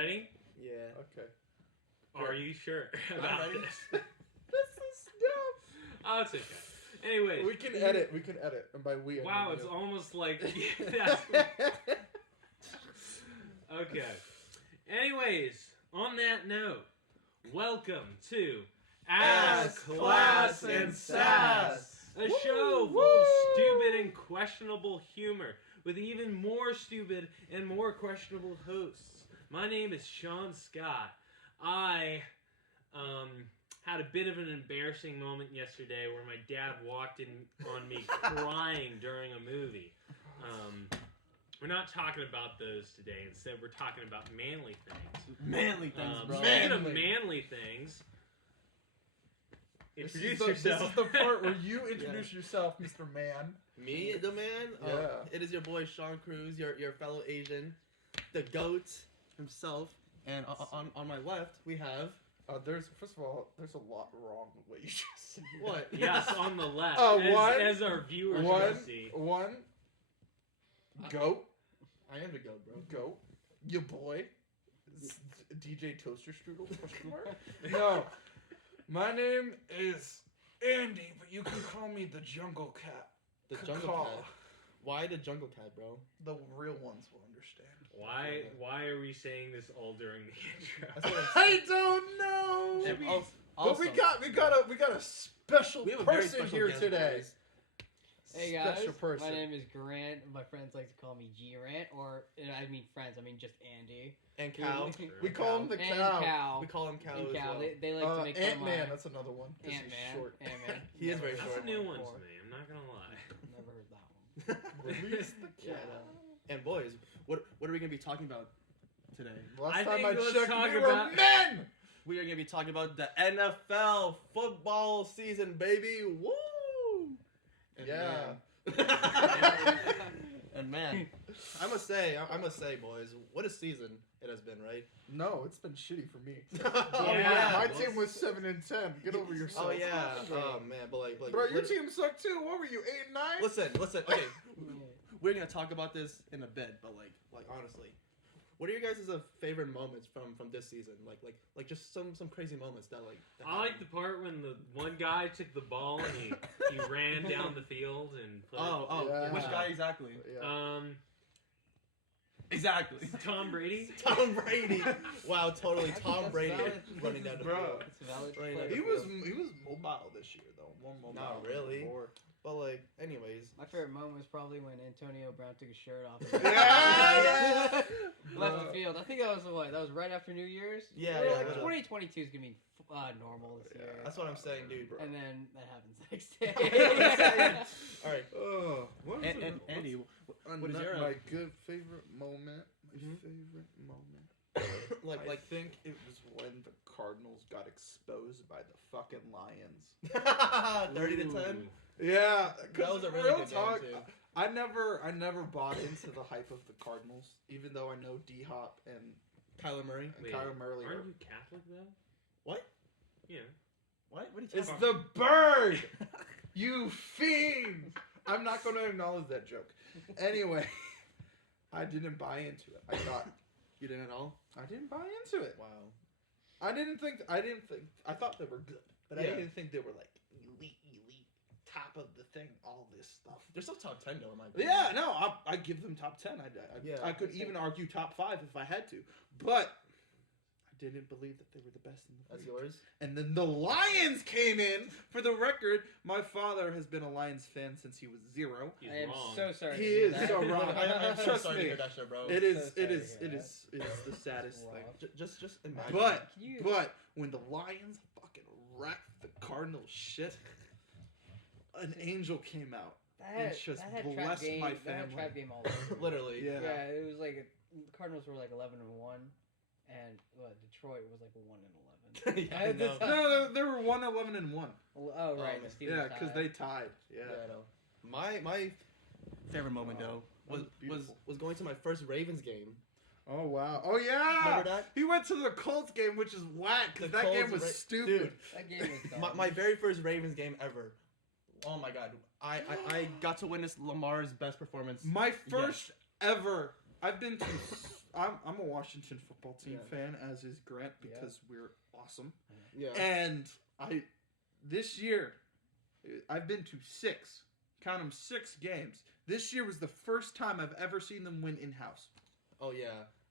ready? Yeah. Okay. Are you sure about ready. this? This is dumb. Oh, it's okay. Anyways. We can edit. And by we, I Wow, mean it's you. almost like... Okay. Anyways, on that note, welcome to Ass, Class, and Sass. a show full of stupid and questionable humor with even more stupid and more questionable hosts. My name is Sean Scott. I had a bit of an embarrassing moment yesterday where my dad walked in on me crying during a movie. We're not talking about those today. Instead, we're talking about manly things. Manly things, bro. Speaking of manly things, introduce yourself. This is the part where you introduce yourself, Mr. Man. Me, the man? Yeah. It is your boy Sean Cruz, your fellow Asian, the GOAT himself. And on my left, we have... First of all, there's a lot wrong with what you just said. What? Yes, on the left. As our viewers can see. Goat. I am the GOAT, bro. Goat. Your boy. DJ Toaster Strudel? No. My name is Andy, but you can call me the Jungle Cat. The Jungle Cat. Why the Jungle Cat, bro? The real ones will understand. Why are we saying this all during the intro? I don't know. Also, But we got a special we have a very person special here guest, today. boys. Hey guys, Special person. my name is Grant. My friends like to call me G-Rant, or I mean friends, I mean just Andy. And Cow. We call him the and cow. Cow. We call him Cow And as Cow. well. They like to make fun of Ant-Man, my... that's another one. 'Cause he's Ant-Man. short. Ant-Man. He is very That's short. a new one to before. me, I'm not gonna lie. Never heard that one. Release the Yeah. cat. And boys, what are we gonna be talking about today? Last I time think I let's checked, talk we were about- men! We are gonna be talking about the NFL football season, baby. Woo! And Yeah. man. And man, I must say, boys, what a season it has been, right? No, it's been shitty for me. Oh, yeah. My team was 7-10. Get over yourself. Oh yeah. Oh man, but like Bro, your team sucked too. What were you, 8-9? Listen. Okay, we're gonna talk about this in a bit, but like honestly, what are your guys' favorite moments from this season? Like just some crazy moments that like. That I like the part when the one guy took the ball and he ran down the field and played. Yeah. Which guy exactly? Yeah. Exactly. Tom Brady. Tom Brady. Wow, totally. I think Tom that's Brady valid. running down the Bro. field. It's a valid Right, play. He was mobile this year though. More mobile. Not than really. before. But like, anyways. My favorite moment was probably when Antonio Brown took his shirt off. Yeah. Left the field. I think that was what? That was right after New Year's. Yeah, Like, yeah. 2022 is gonna be normal this year. That's what I'm saying, dude. And then that happens the next day. All right. What is it? Andy, What is your my good favorite moment? My favorite moment. I think it was when the Cardinals got exposed by the fucking Lions. 30-10. Yeah, That was a really good game too. I never bought into the hype of the Cardinals, even though I know D Hop and Kyler Murray. Wait, Kyler Murray. Aren't you Catholic though? What? Yeah. What? What are you It's talking about? the bird, you fiend. I'm not going to acknowledge that joke. Anyway, I didn't buy into it. I thought You didn't at all? I didn't buy into it. Wow. I thought they were good, but I Yeah. didn't think they were like elite, top of the thing, all this stuff. They're still top 10 though, in my opinion. Yeah, no, I give them top 10. Yeah. I could even argue top 5 if I had to, but I didn't believe that they were the best in the That's league. yours? And then the Lions came in. For the record, my father has been a Lions fan since he was 0. He's I am wrong. so sorry. He to hear is that. so wrong. I'm so Trust sorry me. to hear that shit, bro. It is so sorry to hear the saddest Wow. thing. Just imagine. But You- but when the Lions fucking wrecked the Cardinals shit, an angel came out and just that had trap blessed game, my That had family. trap game all over. Literally. Yeah. Yeah, it was like the Cardinals were like 11-1, and Detroit was like 1-11. Yeah, I know. No, they were 1-11-1. Oh right, the Steelers. Yeah, because tied. they tied. Yeah. Yeah, I know. My favorite moment though was beautiful. going to my first Ravens game. Oh wow. Oh yeah. Remember that? He went to the Colts game, which is whack because The that game Colts was stupid. Dude, That game was dumb. my very first Ravens game ever. Oh my god. I got to witness Lamar's best performance. My first ever. I've been to I'm a Washington football team Yeah. fan, as is Grant, Yeah. because we're awesome. Yeah. And this year, I've been to 6. Count them, 6 games. This year was the first time I've ever seen them win in house. Oh yeah.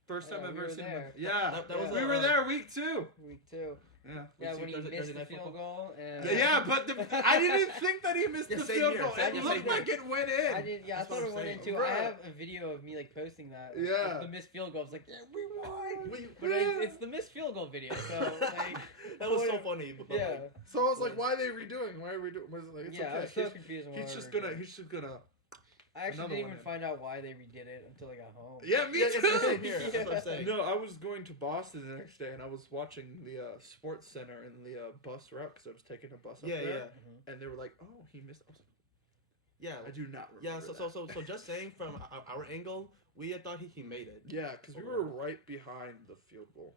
First time Yeah, I've we ever were seen there. them. Yeah, That was we a, were there week 2. Week 2. Yeah. Yeah, Week when he two, Thursday missed the night field football. goal. And Yeah, but I didn't think that he missed Yeah, the same field here, goal. same It here, looked same like it went in. I did. Yeah, That's I thought what it I'm went saying. in too. Bruh. I have a video of me like posting that. Like, Yeah. the missed field goal. I was like, yeah, we won. But Yeah. it's the missed field goal video. So like, That was so funny. But yeah, like, So I was like, why are they redoing? Why are we doing? Was it like, it's yeah. I was okay. so confused. on He's why just we were gonna. doing it. He's just gonna. I actually another didn't one even in. find out why they redid it until I got home. Yeah, me yeah, too. that's the same here. That's what I'm saying. No, I was going to Boston the next day, and I was watching the Sports Center and the bus route because I was taking a bus up Yeah, there. yeah, Mhm. And they were like, "Oh, he missed." I was like, yeah. I do not remember. Yeah, that. so just saying from our angle, we had thought he made it. Yeah, because we were right behind the field goal.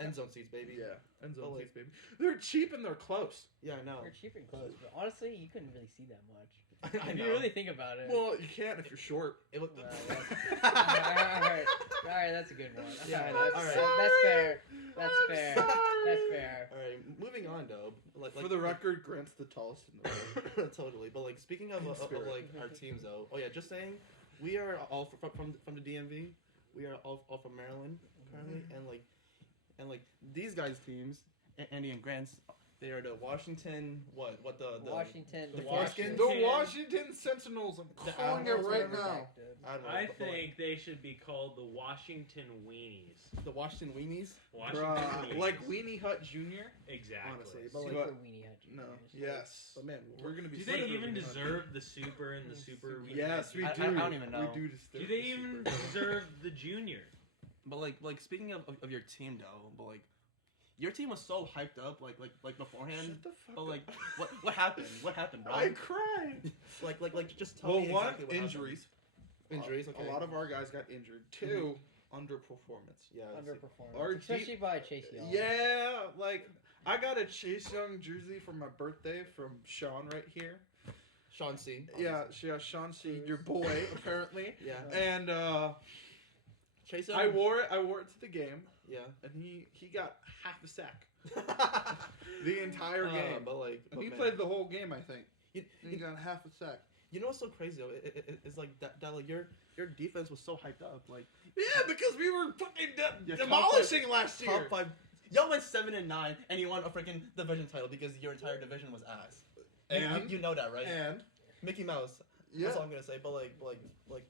End zone seats, baby. Yeah, end zone Oh, like- seats, baby. They're cheap and they're close. Yeah, I know. They're cheap and close, but honestly, you couldn't really see that much. I If know. you really think about it. Well, you can't if you're short. It was. Alright, that's a good one. Yeah, Alright, I'm that's, sorry. that's fair. That's I'm fair. sorry. That's fair. All right, moving on though. Like For the record, Grant's the tallest in the world. totally. But like speaking of like our teams though. Oh yeah, just saying, we are all from the DMV. We are all from Maryland currently, and like these guys' teams, Andy and Grant's, they are the Washington the Washington. the Washington- Foreskins? The Washington Sentinels. I'm The calling it Admirals, right whatever. now. I don't know. I but, like, think they should be called the Washington Weenies. the Washington Weenies. Washington Bruh, Weenies. like Weenie Hut Jr. Exactly. honestly, but Super like, weenie hut No. juniors. Yes. but man, We're gonna be. Do they super even Weenie Hut. deserve the super and the super? Weenie Yes, we Hut do. Junior? I don't even know. We do. Do they even deserve the junior? But like speaking of your team though, but like your team was so hyped up like beforehand. Shut the fuck But up. like what happened? What happened, bro? I cried. like just tell Well, me one, exactly what injuries. happened. Injuries. Okay. A lot of our guys got injured. 2, underperformance. yeah. Underperformance. Our Especially by Chase Young. Yeah, like I got a Chase Young jersey for my birthday from Sean right here. Sean C. Yeah, Sean C, your boy apparently. Yeah. And Chase. I wore it to the game, Yeah. and he got half a sack the entire game. But like, And he man, played the whole game, I think. You, And he got half a sack. you know what's so crazy though? It's like that like your defense was so hyped up. Like Yeah, because we were fucking Yeah, demolishing last year. top 5. Y'all went 7-9, and you won a freaking division title because your entire division was ass. And you know that, right? and Mickey Mouse. yeah, That's all I'm gonna say. But like. we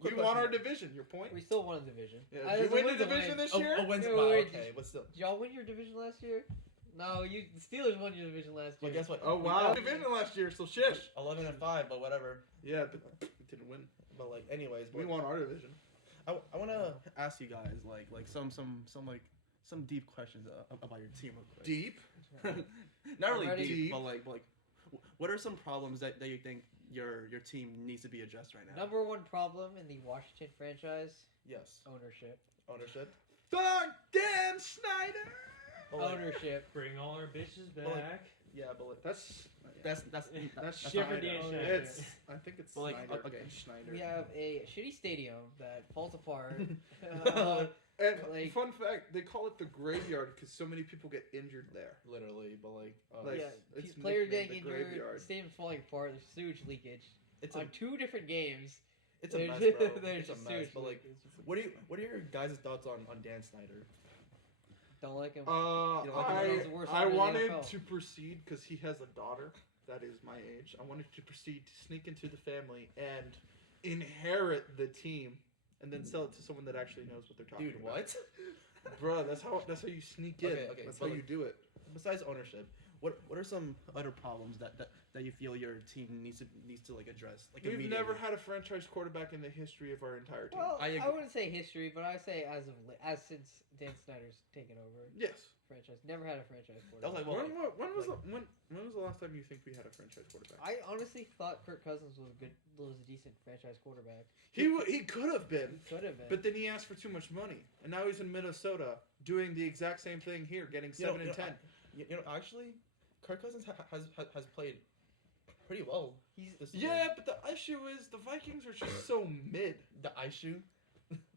quick won our question. division. Your point? We still won a division. Yeah, did you win the division this year? Oh, wins. Wait, Wow, wait, okay, but still. Did y'all win your division last year? No, the Steelers won your division last year. But guess what? Oh wow, division last year. So shish. 11-5, but whatever. Yeah, but we didn't win. But like, anyways, We won our division. I want to ask you guys like some deep questions about your team real quick. Deep. Not really Already deep, deep. but like, what are some problems that you think your team needs to be addressed right now? Number one problem in the Washington franchise: Yes, ownership. ownership. Fuck Dan Snyder. But like, Ownership. Bring all our bitches But, like, back. yeah, but like, That's that's that's Shipper Snyder. Dan Schneider. Schneider. It's I think it's But, like, Snyder. okay. Schneider. We have a shitty stadium that falls apart. And like- fun fact, they call it the graveyard because so many people get injured there. literally, but like, Like, yeah, it's players nicknamed getting the injured. graveyard. Stadium's falling apart. There's sewage leakage it's a on 2 different games. it's a mess, There's- bro. there's It's a just mess. sewage But like, leakage. what are your guys' thoughts on Dan Snyder? Don't like him. You don't like him? He's the worst I owner in the wanted NFL. to proceed because he has a daughter that is my age. I wanted to proceed to sneak into the family and inherit the team, and then sell it to someone that actually knows what they're talking Dude, about. what? Bro, that's how you sneak in. Okay, That's but how you like- do it. Besides ownership, what are some other problems that you feel your team needs to like address? Like We've immediately? never had a franchise quarterback in the history of our entire team. Well, I I, agree. wouldn't say history, but I would say as since Dan Snyder's taken over Yes. franchise, never had a franchise That was quarterback. like, well, When was the last time you think we had a franchise quarterback? I honestly thought Kirk Cousins was a decent franchise quarterback. He could have been, Could have been. but then he asked for too much money, and now he's in Minnesota doing the exact same thing here, getting 7 and 10. actually, Kirk Cousins has played pretty well. He's This Yeah, but the issue is the Vikings are just so mid. the ice shoe.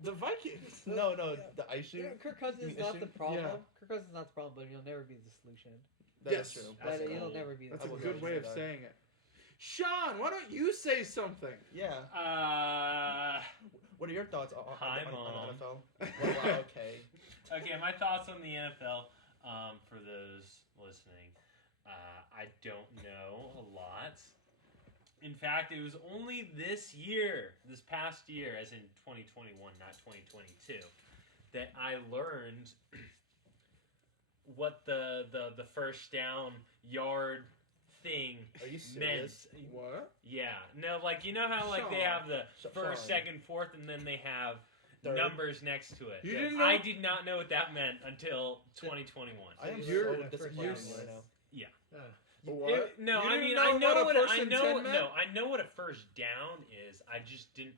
The Vikings. No, the ice shoe. Kirk Cousins is You not the issue? problem. Yeah. Kirk Cousins is not the problem, but he'll never be the solution. That Yes. is true. That's But cool. he'll never be the That's a will good go way with of that. saying it. Sean, why don't you say something? Yeah. What are your thoughts on Hi, the Mom. NFL? Wow, okay. Okay, my thoughts on the NFL. For those listening, I don't know a lot. In fact, it was only this past year, as in 2021, not 2022, that I learned what the first down yard thing Are you meant. serious? What? Yeah, no, like you know how like they Sean. have the first, Sean. second, fourth, and then they have Third. numbers next to it. You didn't know? I did not know what that meant until 2021. I am You're- so disappointed you're- in you right now. What? No, You I didn't mean know I know what a first I and know 10 meant? no, I know what a first down is. I just didn't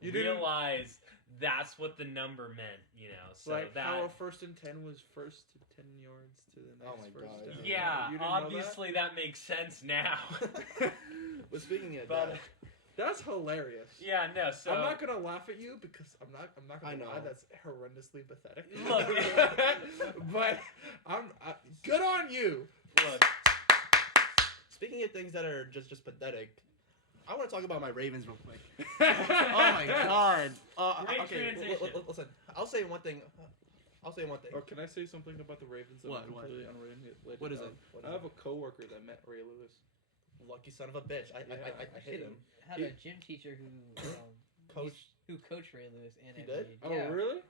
You didn't- realize that's what the number meant. You know, so Like that how a 1st and 10 was first to 10 yards to the next Oh my first God. down. yeah, You didn't know that? obviously that makes sense now. But speaking of But- that, That's hilarious. yeah, no. So I'm not gonna laugh at you because I'm not I gonna know. lie. That's horrendously pathetic. Look. but good on you. look. speaking of things that are just pathetic, I want to talk about my Ravens real quick. Oh my God. Great Okay, transition. listen. I'll say one thing. Oh, can I say something about the Ravens? What? I'm completely unrelated. What is it? I have a coworker that met Ray Lewis. Lucky son of a bitch. I hate him. Had a gym teacher who Coach. who coached Ray Lewis and He Ed did? Reed. Oh, Yeah. really?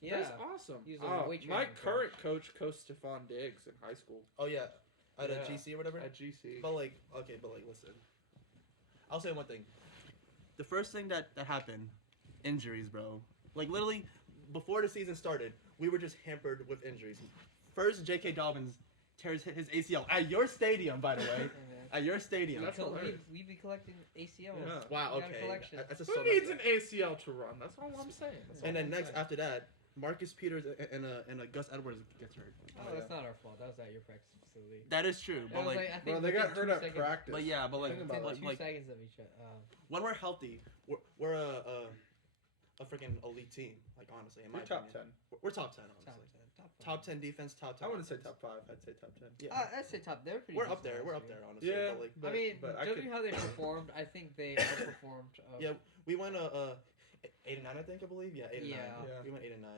Yeah. That's awesome. He was a weight my training current coach coached Stephon Diggs in high school Oh yeah, at a Yeah. GC or whatever. at GC. But like, listen. I'll say one thing. The first thing that happened, injuries, bro. Like literally, before the season started, we were just hampered with injuries. First, J.K. Dobbins tears his ACL at your stadium, by the way. At your stadium. That's hilarious. We be collecting ACLs. Yeah. Wow. We got a Okay. collection. That's a Who so needs much- an ACL to run? That's all I'm saying. That's all And then I'm next saying. after that, Marcus Peters and a Gus Edwards gets hurt. Oh, that's not our fault. That was at your practice facility. That is true, That but was like, I think Bro, they got within hurt 2 at seconds- practice. but yeah, but like, within Think about two like, seconds of each other. when we're healthy, we're a freaking elite team. Like honestly, in my You're top opinion. 10. We're top 10, honestly. Top 10 defense, top 10. I wouldn't say offense. top 5. I'd say top 10. Yeah, I'd say top. They're pretty. we're up decent there. We're last up year. there, honestly. Yeah. But like, But, I mean, but I judging could, how they performed, I think they outperformed. yeah, we went 8 and 9, I think, I believe. Yeah, 8 and 9. Yeah. Yeah. We went 8 and 9.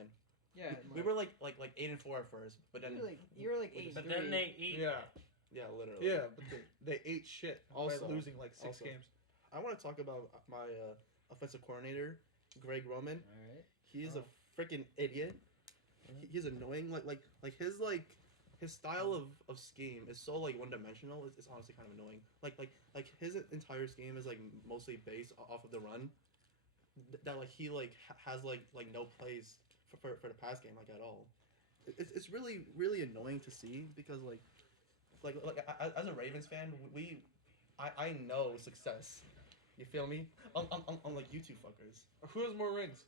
Yeah, We were like 8 and 4 at first, but then you were like we 8 just- But and then 3. they eat. yeah, yeah, literally. yeah, but they ate shit Also- by losing like 6 also- games. I want to talk about my offensive coordinator, Greg Roman. All right. He's a freaking idiot. He's annoying. Like his style of scheme is so like one dimensional. It's honestly kind of annoying. Like his entire scheme is like mostly based off of the run. That like he like has like no plays for the pass game like at all. It's really annoying to see because like as a Ravens fan I know success. You feel me? Unlike you two fuckers, Who has more rings?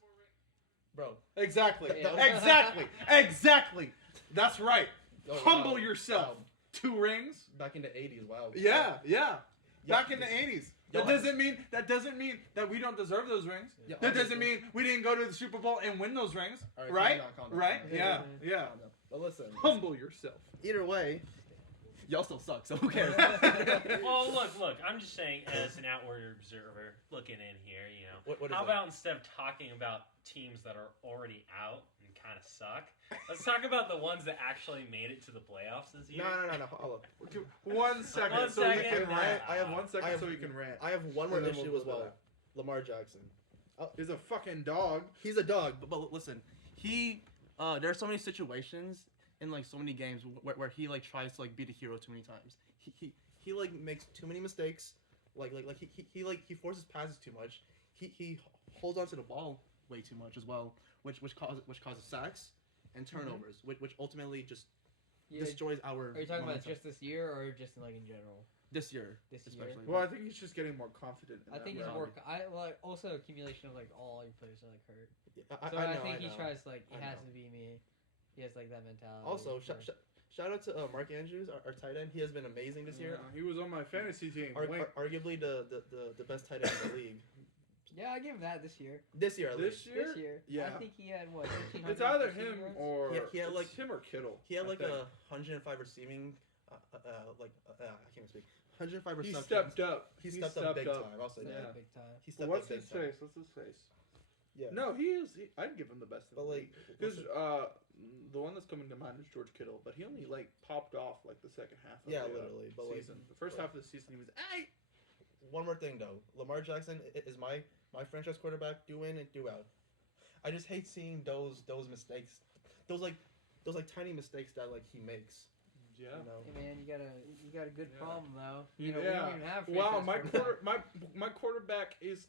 bro. Exactly. Yeah. Exactly. That's right. Oh, Humble wow. yourself. Wow. 2 rings. Back in the 80s, wow. Yeah. Back in the 80s. Yo, That doesn't mean that we don't deserve those rings. Yeah, That doesn't obviously. mean we didn't go to the Super Bowl and win those rings. All Right? calm down. Right? Yeah. Calm down. But listen, Humble yourself. either way, y'all still suck, so who cares? Well, look. I'm just saying, as an outward observer looking in here, you know. What is How that? about instead of talking about teams that are already out and kind of suck, let's talk about the ones that actually made it to the playoffs this year? No. Hold up. 1 second, One so we second. can rant. I have 1 second I have- so we can rant. I have one more And then we'll issue go as to well. that. Lamar Jackson. He's a fucking dog. He's a dog, but listen, he there are so many situations in like so many games where he like tries to like be the hero too many times. He like makes too many mistakes. He forces passes too much. He holds onto the ball way too much as well, which causes sacks and turnovers, which ultimately just destroys our. Are you talking about momentum. just this year or just like in general? this year? This year? especially. Well, I think he's just getting more confident. In I think he's that more. reality. Also accumulation of like all your players are like hurt. So I I, know, think I he know. tries like it I has know. to be me. He has like that mentality. Also, for- shout out to Mark Andrews, our tight end. He has been amazing this year. He was on my fantasy team. Wink. Arguably the best tight end in the league. Yeah, I give him that this year. This year, at least. This year? This year. Yeah. I think he had, what, 1,500 It's either receiving him yards? or He had, like- it's him or Kittle. He had I like think. 105 receiving, I can't even speak. 105 He receptions. stepped up. He stepped up big time. I'll say Yeah, that. big time. He stepped What's up big his time. face? What's his face? Yeah. No, he is. I'd give him the best. But like, Because the one that's coming to mind is George Kittle, but he only like popped off like the second half of Yeah, the literally, but, like- season. The first half of the season, he was one more thing though, Lamar Jackson is my franchise quarterback. Do in and do out. I just hate seeing those mistakes, those tiny mistakes that like he makes. yeah. You know. Hey man, you got a good Yeah. problem though. Yeah. You know, we don't even have Wow, franchise quarterback. my quarterback is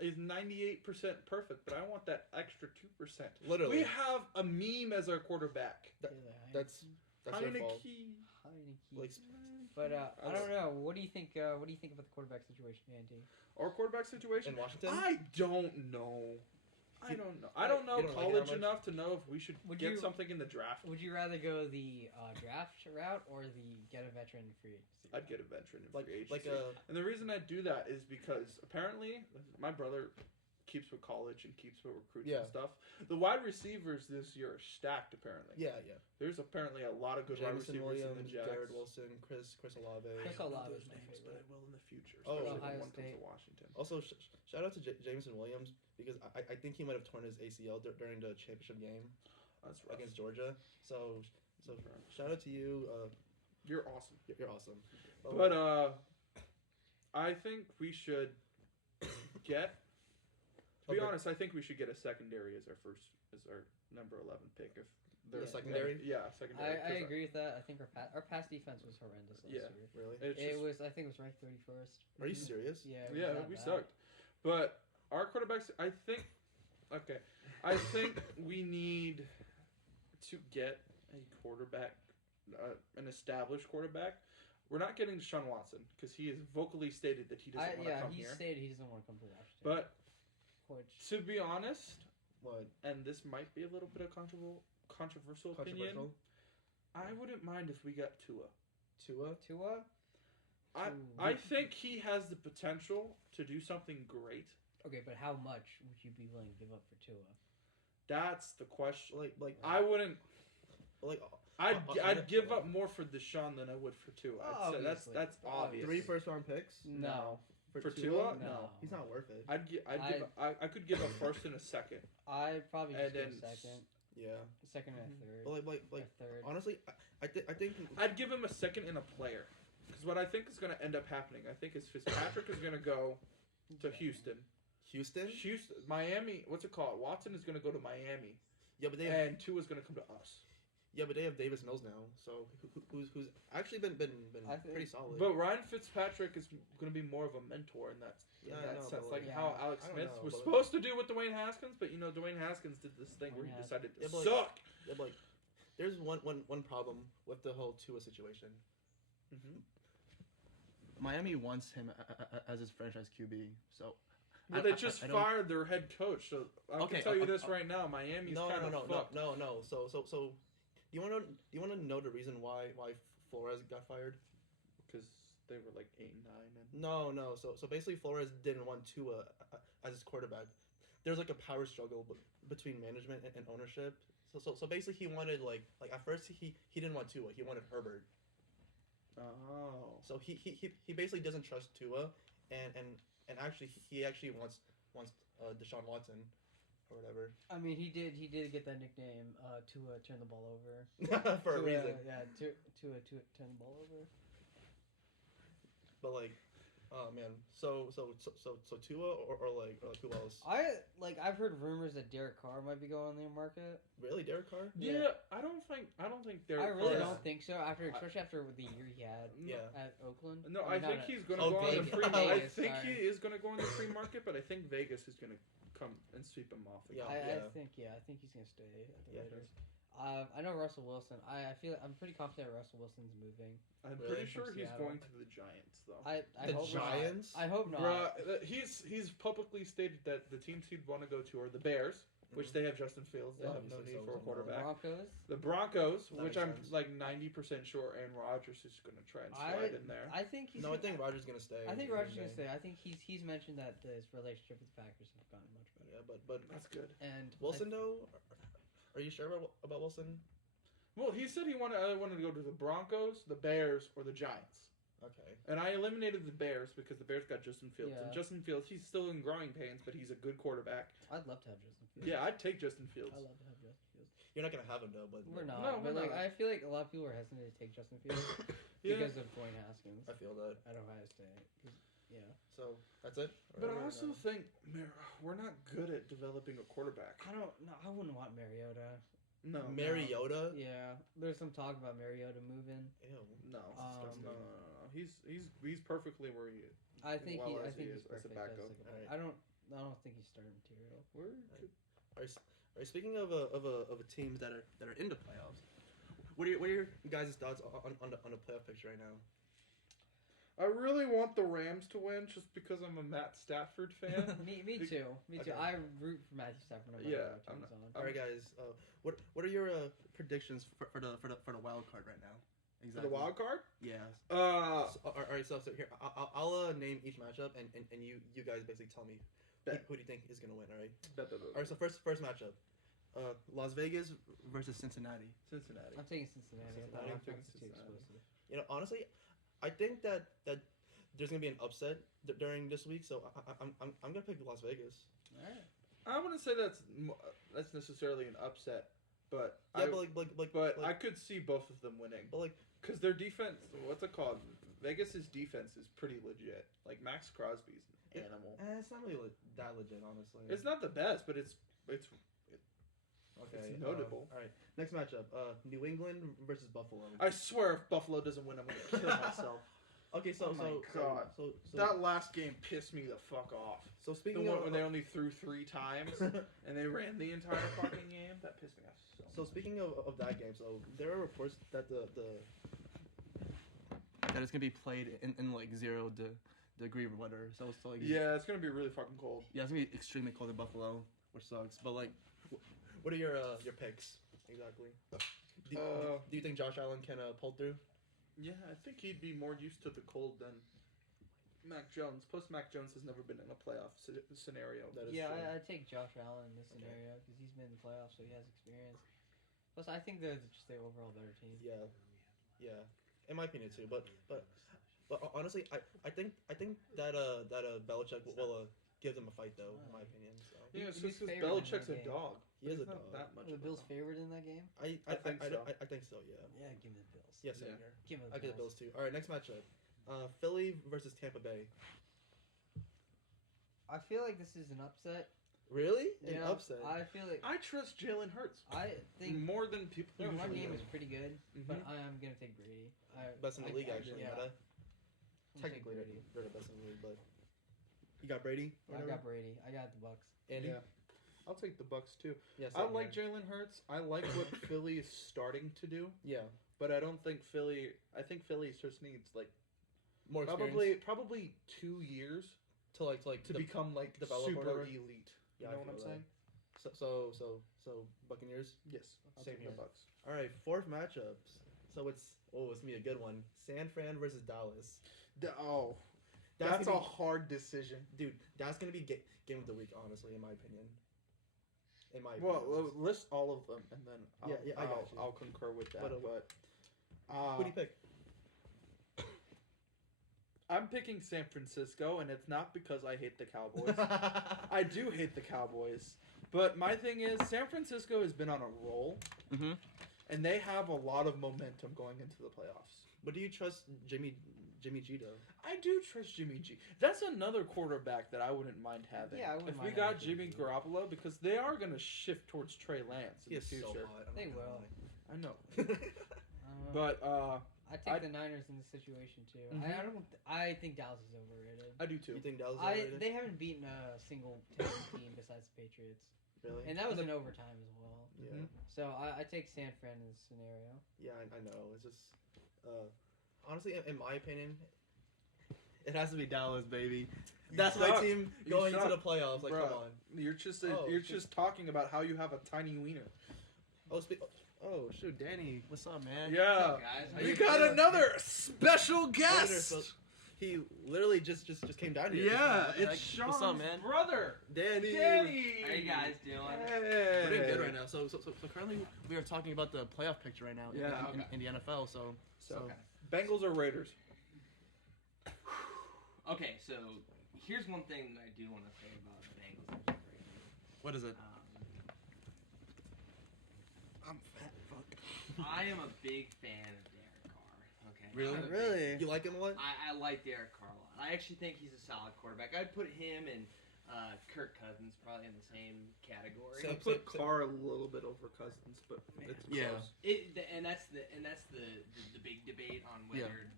98% perfect, but I want that extra 2%. Literally. We have a meme as our quarterback. That- Yeah, That's your fault. Heineke. Like, But I don't know. What do you think? What do you think about the quarterback situation, Andy? Our quarterback situation. in Washington. I don't know. I You- don't know. I don't know you don't like it college that much? enough to know if we should Would get you- something in the draft. Would you rather go the draft route or the get a veteran free agency? I'd get a veteran in like free like agency. And the reason I do that is because apparently my brother keeps with college and keeps with recruiting Yeah. and stuff. The wide receivers this year are stacked. Apparently, yeah. there's apparently a lot of good wide Jameson receivers in the Williams, Jags. Jared Wilson, Chris Olave. I Chris don't know Olave those is my names, but favorite. I will in the future. Oh, Especially Ohio when one comes State. to Washington. Also, shout out to Jameson Williams because I think he might have torn his ACL during the championship game That's rough. against Georgia. So Okay. shout out to you. You're awesome. You're awesome. But I think we should get. To be Okay. honest, I think we should get a secondary as our number 11 pick. If they're Yeah. Secondary? yeah, secondary. I 'cause agree with that. I think our pass defense was horrendous last Yeah. year. Really? It's It just- was. I think it was ranked 31st. Are you serious? Yeah. It was yeah, that we bad. sucked. But our quarterbacks, I think we need to get a quarterback, an established quarterback. We're not getting Deshaun Watson because he has vocally stated that he doesn't want to Yeah, come he here. stated he doesn't want to come to Washington. But which to be honest, What? and this might be a little bit of controversial opinion, Controversial? I wouldn't mind if we got Tua. Tua? I think he has the potential to do something great. okay, but how much would you be willing to give up for Tua? That's the question. Like I wouldn't. like I'd give up more for Deshaun than I would for Tua. I'd say that's Obviously. obvious. 3 first-round picks No, For Tua? No. He's not worth it. I could give a first and a second. I'd probably And just give a then second, Yeah. a second and a third, But like a third. honestly, I think I'd give him a second and a player. Because what I think is going to end up happening, I think is Fitzpatrick is going to go to Houston. Houston. Miami, what's it called? Watson is going to go to Miami. Yeah, but they have, And Tua's going to come to us. Davis Mills now, so who's actually been I think- pretty solid. But Ryan Fitzpatrick is going to be more of a mentor in that, Yeah, in I that know, sense. but Like like- how Alex I don't Smith know, was but supposed to do with Dwayne Haskins, but Dwayne Haskins did this thing where he Dwayne decided to Yeah, but suck. yeah, but there's one problem with the whole Tua situation. Mm-hmm. Miami wants him as his franchise QB, so. Well, they just fired their head coach, so I Okay, can tell you this right now: Miami's No. kind of fucked. So, do you want to know the reason why Flores got fired? Because they were like 8 and 9, and No. So basically, Flores didn't want Tua as his quarterback. There's like a power struggle between management and ownership. So basically, he wanted like at first he didn't want Tua. He wanted Herbert. oh, So he basically doesn't trust Tua, and actually he actually wants Deshaun Watson, or whatever. I mean, he did get that nickname to turn the ball over. For a Tua, reason. Yeah, to turn the ball over. But like, oh man, so Tua or like who else? I've heard rumors that Derek Carr might be going on the market. Really, Derek Carr? yeah. I don't think Derek I really Carr is- don't think so. Especially after the year he had Yeah. at Oakland. No, I I mean, think not he's at- going to Oh, go on the Vegas. free market. I Vegas, think he sorry. is going to go on the free market, but I think Vegas is going to come and sweep him off again. Yeah. I think he's gonna stay at the Yeah. Raiders. I know Russell Wilson. I'm pretty confident Russell Wilson's moving. I'm Really? pretty sure From he's Seattle. going to the Giants, though. I The hope Giants? Not. I hope not. Bruh, he's publicly stated that the teams he'd want to go to are the Bears, which they have Justin Fields. They Yeah, have no obviously need so, for a so no. quarterback. Broncos. The Broncos, That which makes I'm sense. like 90% sure Aaron Rodgers is going to try and slide in there. I think he's. No, I think Rodgers gonna stay. I think in Rodgers Green gonna Bay. stay. I think he's mentioned that his relationship with the Packers have gotten much better. Yeah, but That's good. And Wilson though, are you sure about Wilson? Well, he said he wanted to go to the Broncos, the Bears, or the Giants. Okay. And I eliminated the Bears because the Bears got Justin Fields. Yeah. And Justin Fields, he's still in growing pains, but he's a good quarterback. I'd love to have Justin Fields. Yeah, I'd take Justin Fields. I love to have Justin Fields. You're not gonna have him though, but We're not. No, but we're like not. I feel like a lot of people are hesitant to take Justin Fields Yeah. because of Dwayne Haskins I feel that. at Ohio State. 'Cause, yeah. So that's it. But Or- I also no? think we're not good at developing a quarterback. I don't. No, I wouldn't want Mariota. No. Mariota. Yeah. There's some talk about Mariota moving. Ew. No. Um, No. He's perfectly where he is. I think Well, I as he think is he's as a perfect. backup. As like a Alright. I don't think he's starting material. Are you speaking of a teams that are in the playoffs? What are your guys' thoughts on the playoff picture right now? I really want the Rams to win just because I'm a Matt Stafford fan. me too. Me too. Okay. I root for Matthew Stafford no matter Yeah, what team's on. All right, guys. What are your predictions for the wild card right now? For the wild card? Yeah. Uh, All right. So here I'll name each matchup and you guys basically tell me Bet. who do you think is gonna win. All right. bet. All right. So first matchup, Las Vegas versus Cincinnati. Cincinnati. I'm taking Cincinnati. Cincinnati. I'm taking Too Cincinnati. explosive. You know, honestly, I think that there's gonna be an upset during this week. So I'm gonna pick Las Vegas. All right. I wouldn't say that's necessarily an upset, but Yeah, I could see both of them winning but like because their defense. What's it called? Vegas's defense is pretty legit. Like Max Crosby's an animal. it's not really that legit, honestly. It's not the best, but it's okay. it's notable. All right. Next matchup, New England versus Buffalo. I swear, if Buffalo doesn't win, I'm gonna kill myself. Okay, so Oh my God. so That last game pissed me the fuck off. so The speaking one of when they only threw 3 times and they ran the entire fucking game. That pissed me off so much. speaking of that game, so there are reports that that it's gonna be played in like 0 degree weather. So like Yeah, it's gonna be really fucking cold. yeah, it's gonna be extremely cold in Buffalo, which sucks. But like, what are your picks exactly? Do you think Josh Allen can pull through? Yeah, I think he'd be more used to the cold than Mac Jones. Plus, Mac Jones has never been in a playoff scenario. That is Yeah, true. I take Josh Allen in this scenario because he's been in the playoffs, so he has experience. Plus, I think they're just the overall better team. Yeah, in my opinion too. But honestly, I think that Belichick will give them a fight though, in my opinion. So Yeah, it's Who's just because favored in Belichick's that a game? dog. he is a He's not dog. that much. Are the of a Bills dog. favored in that game? I think so. I think so. Yeah. Yeah, give me the Bills. Yes, same Yeah. here. Give me the I get the Bills. Bills too. All right, next matchup, Philly versus Tampa Bay. I feel like this is an upset. Really? An Yeah, upset. I feel like I trust Jalen Hurts I think more than people their run usually game do. is pretty good, but I am gonna take Brady. Best in the league, actually. Yeah, Meta. I'm gonna take Technically, Brady. they're the best in the league, but you got Brady. I got Brady. I got the Bucks. Andy. Yeah. I'll take the Bucks too. Yes. I like Jalen Hurts. I like what Philly is starting to do, Yeah. but I don't think Philly. I think Philly just needs like More experience probably 2 years to like to become like develop or super whatever. elite. Yeah, You I know what I'm feel that. saying? So Buccaneers. Yes. I'll Same take here. the Bucks. All right, fourth matchups. So it's gonna be a good one. San Fran versus Dallas. That's gonna a hard decision. dude. That's gonna be game of the week, honestly, in my opinion. Well, list all of them, and then I got you. I'll concur with that. But, But who do you pick? I'm picking San Francisco, and it's not because I hate the Cowboys. I do hate the Cowboys, but my thing is San Francisco has been on a roll, Mm-hmm. and they have a lot of momentum going into the playoffs. But do you trust Jimmy G though? I do trust Jimmy G. That's another quarterback that I wouldn't mind having. Yeah, I wouldn't if we mind got having Jimmy Jimmy G. Garoppolo, because they are going to shift towards Trey Lance in He the is so future. hot. I'm They not gonna will. I know, lie. but I take I- the Niners in this situation too. Mhm. I think Dallas is overrated. I do too. You think Dallas is overrated? They haven't beaten a single team besides the Patriots, Really? and that was in overtime as well. Yeah. Mhm. So I take San Fran in this scenario. Yeah, I know. It's just honestly, in my opinion, It has to be Dallas, baby. That's You my suck. team You going into suck. the playoffs. Like, Bruh. come on. You're just Oh, you're shit. just talking about how you have a tiny wiener. Oh, shoot, Danny. What's up, man? Yeah. What's up, guys? How We you got doing? another special Later, guest. so- He literally just came down here. Yeah, What the it's heck? Sean's What's up, man? brother, Danny. Danny. How you guys doing? Hey. We're doing good right now. So currently we are talking about the playoff picture right now Yeah. in the NFL. So So, Bengals or Raiders? Okay, so here's one thing that I do want to say about the Bengals. what is it? I'm fat. Fuck. I am a big fan of Derek Carr. Okay. Really? I'm a big- Really? You like him a lot? I like Derek Carr a lot. I actually think he's a solid quarterback. I'd put him and Kirk Cousins probably in the same category. Same. I put Carr a little bit over Cousins, but it's Yeah. close. And that's the big debate on whether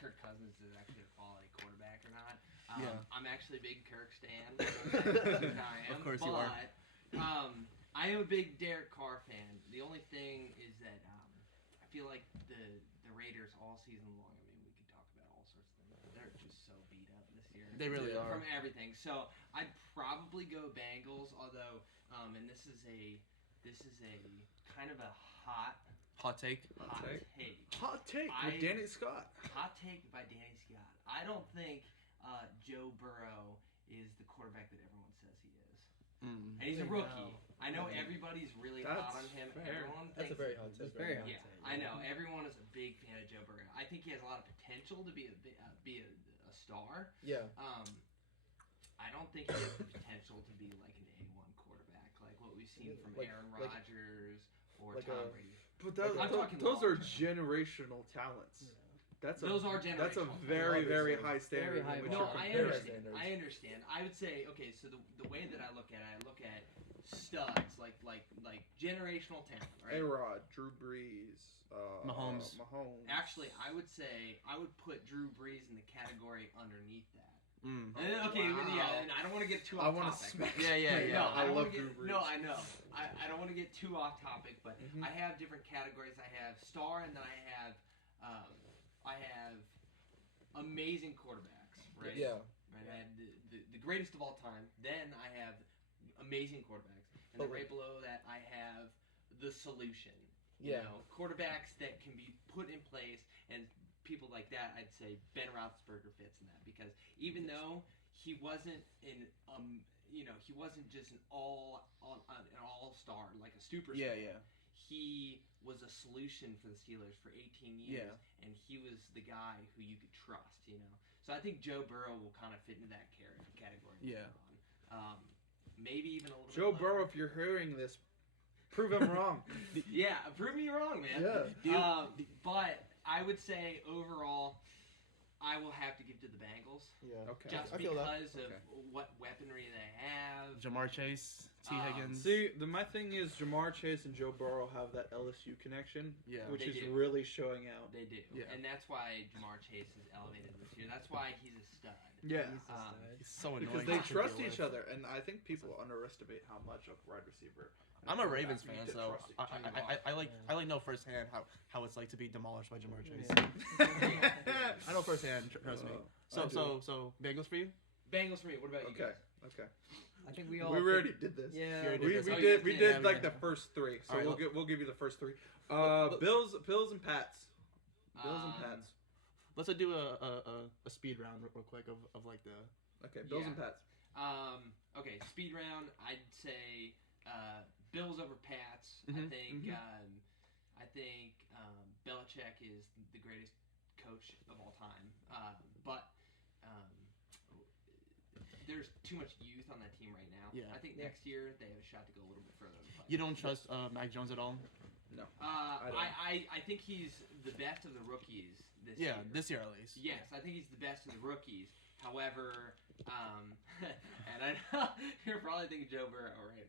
Kirk Cousins is actually a quality quarterback or not. Yeah. I'm actually a big Kirk stan. I am, Of course but, you are. I am a big Derek Carr fan. The only thing is that I feel like the Raiders all season long. I mean, we could talk about all sorts of things. They're just so beat up this year. They really are. From everything. So I'd probably go Bengals. Although, and this is a kind of a hot take. take. Hot take I- with Danny Scott. Hot take by Danny Scott. I don't think Joe Burrow is the quarterback that everyone says he is. Mm. And he's a I rookie. know. I know everybody's really hot That's on him. fair. Everyone That's a thinks very hot take. That's very hot. yeah, I know. Everyone is a big fan of Joe Burrow. I think he has a lot of potential to be a star. Yeah. I don't think he has the potential to be like an A1 quarterback, like what we've seen from Like- Aaron like- Rodgers or like Tom a- Brady. But I'm talking those are long-term. generational talents. That's Those are That's a generational. very, very Obviously. high standard. Very high in which bar. No, you're I comparing. understand. standards. I understand. I would say, okay, so the way that I look at studs, like generational talent, right? A-Rod, Drew Brees, Mahomes. Actually, I would say I would put Drew Brees in the category underneath that. Mm. Okay, wow. yeah, and I don't want to get too I off want to topic. smack. Yeah. No, I don't love wanna Drew get, Brees. No, I know. I don't want to get too off topic, but Mhm. I have different categories. I have star, and then I have amazing quarterbacks, right? Yeah. Right. I have the greatest of all time. Then I have amazing quarterbacks, and then Okay. right below that I have the solution. Yeah. You know, quarterbacks that can be put in place, and people like that, I'd say Ben Roethlisberger fits in that because even though he wasn't he wasn't just an all-star like a superstar. Yeah. He was a solution for the Steelers for 18 years, and he was the guy who you could trust. You know, so I think Joe Burrow will kind of fit into that category. Yeah. Maybe even a little. Joe bit Burrow, lower. if you're hearing this, prove him wrong. Yeah, prove me wrong, man. Yeah. But I would say overall, I will have to give to the Bengals Yeah. Okay. just I feel that. because of Okay. what weaponry they have. Jamar Chase, T. Higgins. See, my thing is Jamar Chase and Joe Burrow have that LSU connection, Yeah. which They is do. really showing out. They do, Yeah. and that's why Jamar Chase is elevated this year. That's why he's a stud. Yeah. He's a Um, stud. He's so annoying. Because they to trust deal each with. other, and I think people underestimate how much a wide receiver. and I'm a quarterback Ravens need fan, to so trust each I other. like know firsthand how it's like to be demolished by Jamar Chase. Yeah. I know firsthand. Trust me. I do. So Bengals for you? Bengals for me. What about you? Okay. Guys? Okay. I think we We all. already did this. Yeah. You already We did this. Oh, you did guys we did? did Yeah, we like did. the first three, so Alright, we'll give you the first three. Let's- Bills and Pats. Bills and Um, Pats. Let's do a speed round real quick of like the. Okay, Bills and yeah. Pats. Okay, speed round. I'd say Bills over Pats. Mhm, I think Belichick is the greatest coach of all time. But there's too much youth on that team right now. Yeah. I think Yeah. next year they have a shot to go a little bit further. in the playoffs. You don't trust Mac Jones at all? I think he's the best of the rookies this Yeah, year. this year at least. Yes, I think he's the best of the rookies. However, and I know you're probably thinking Joe Burrow, right?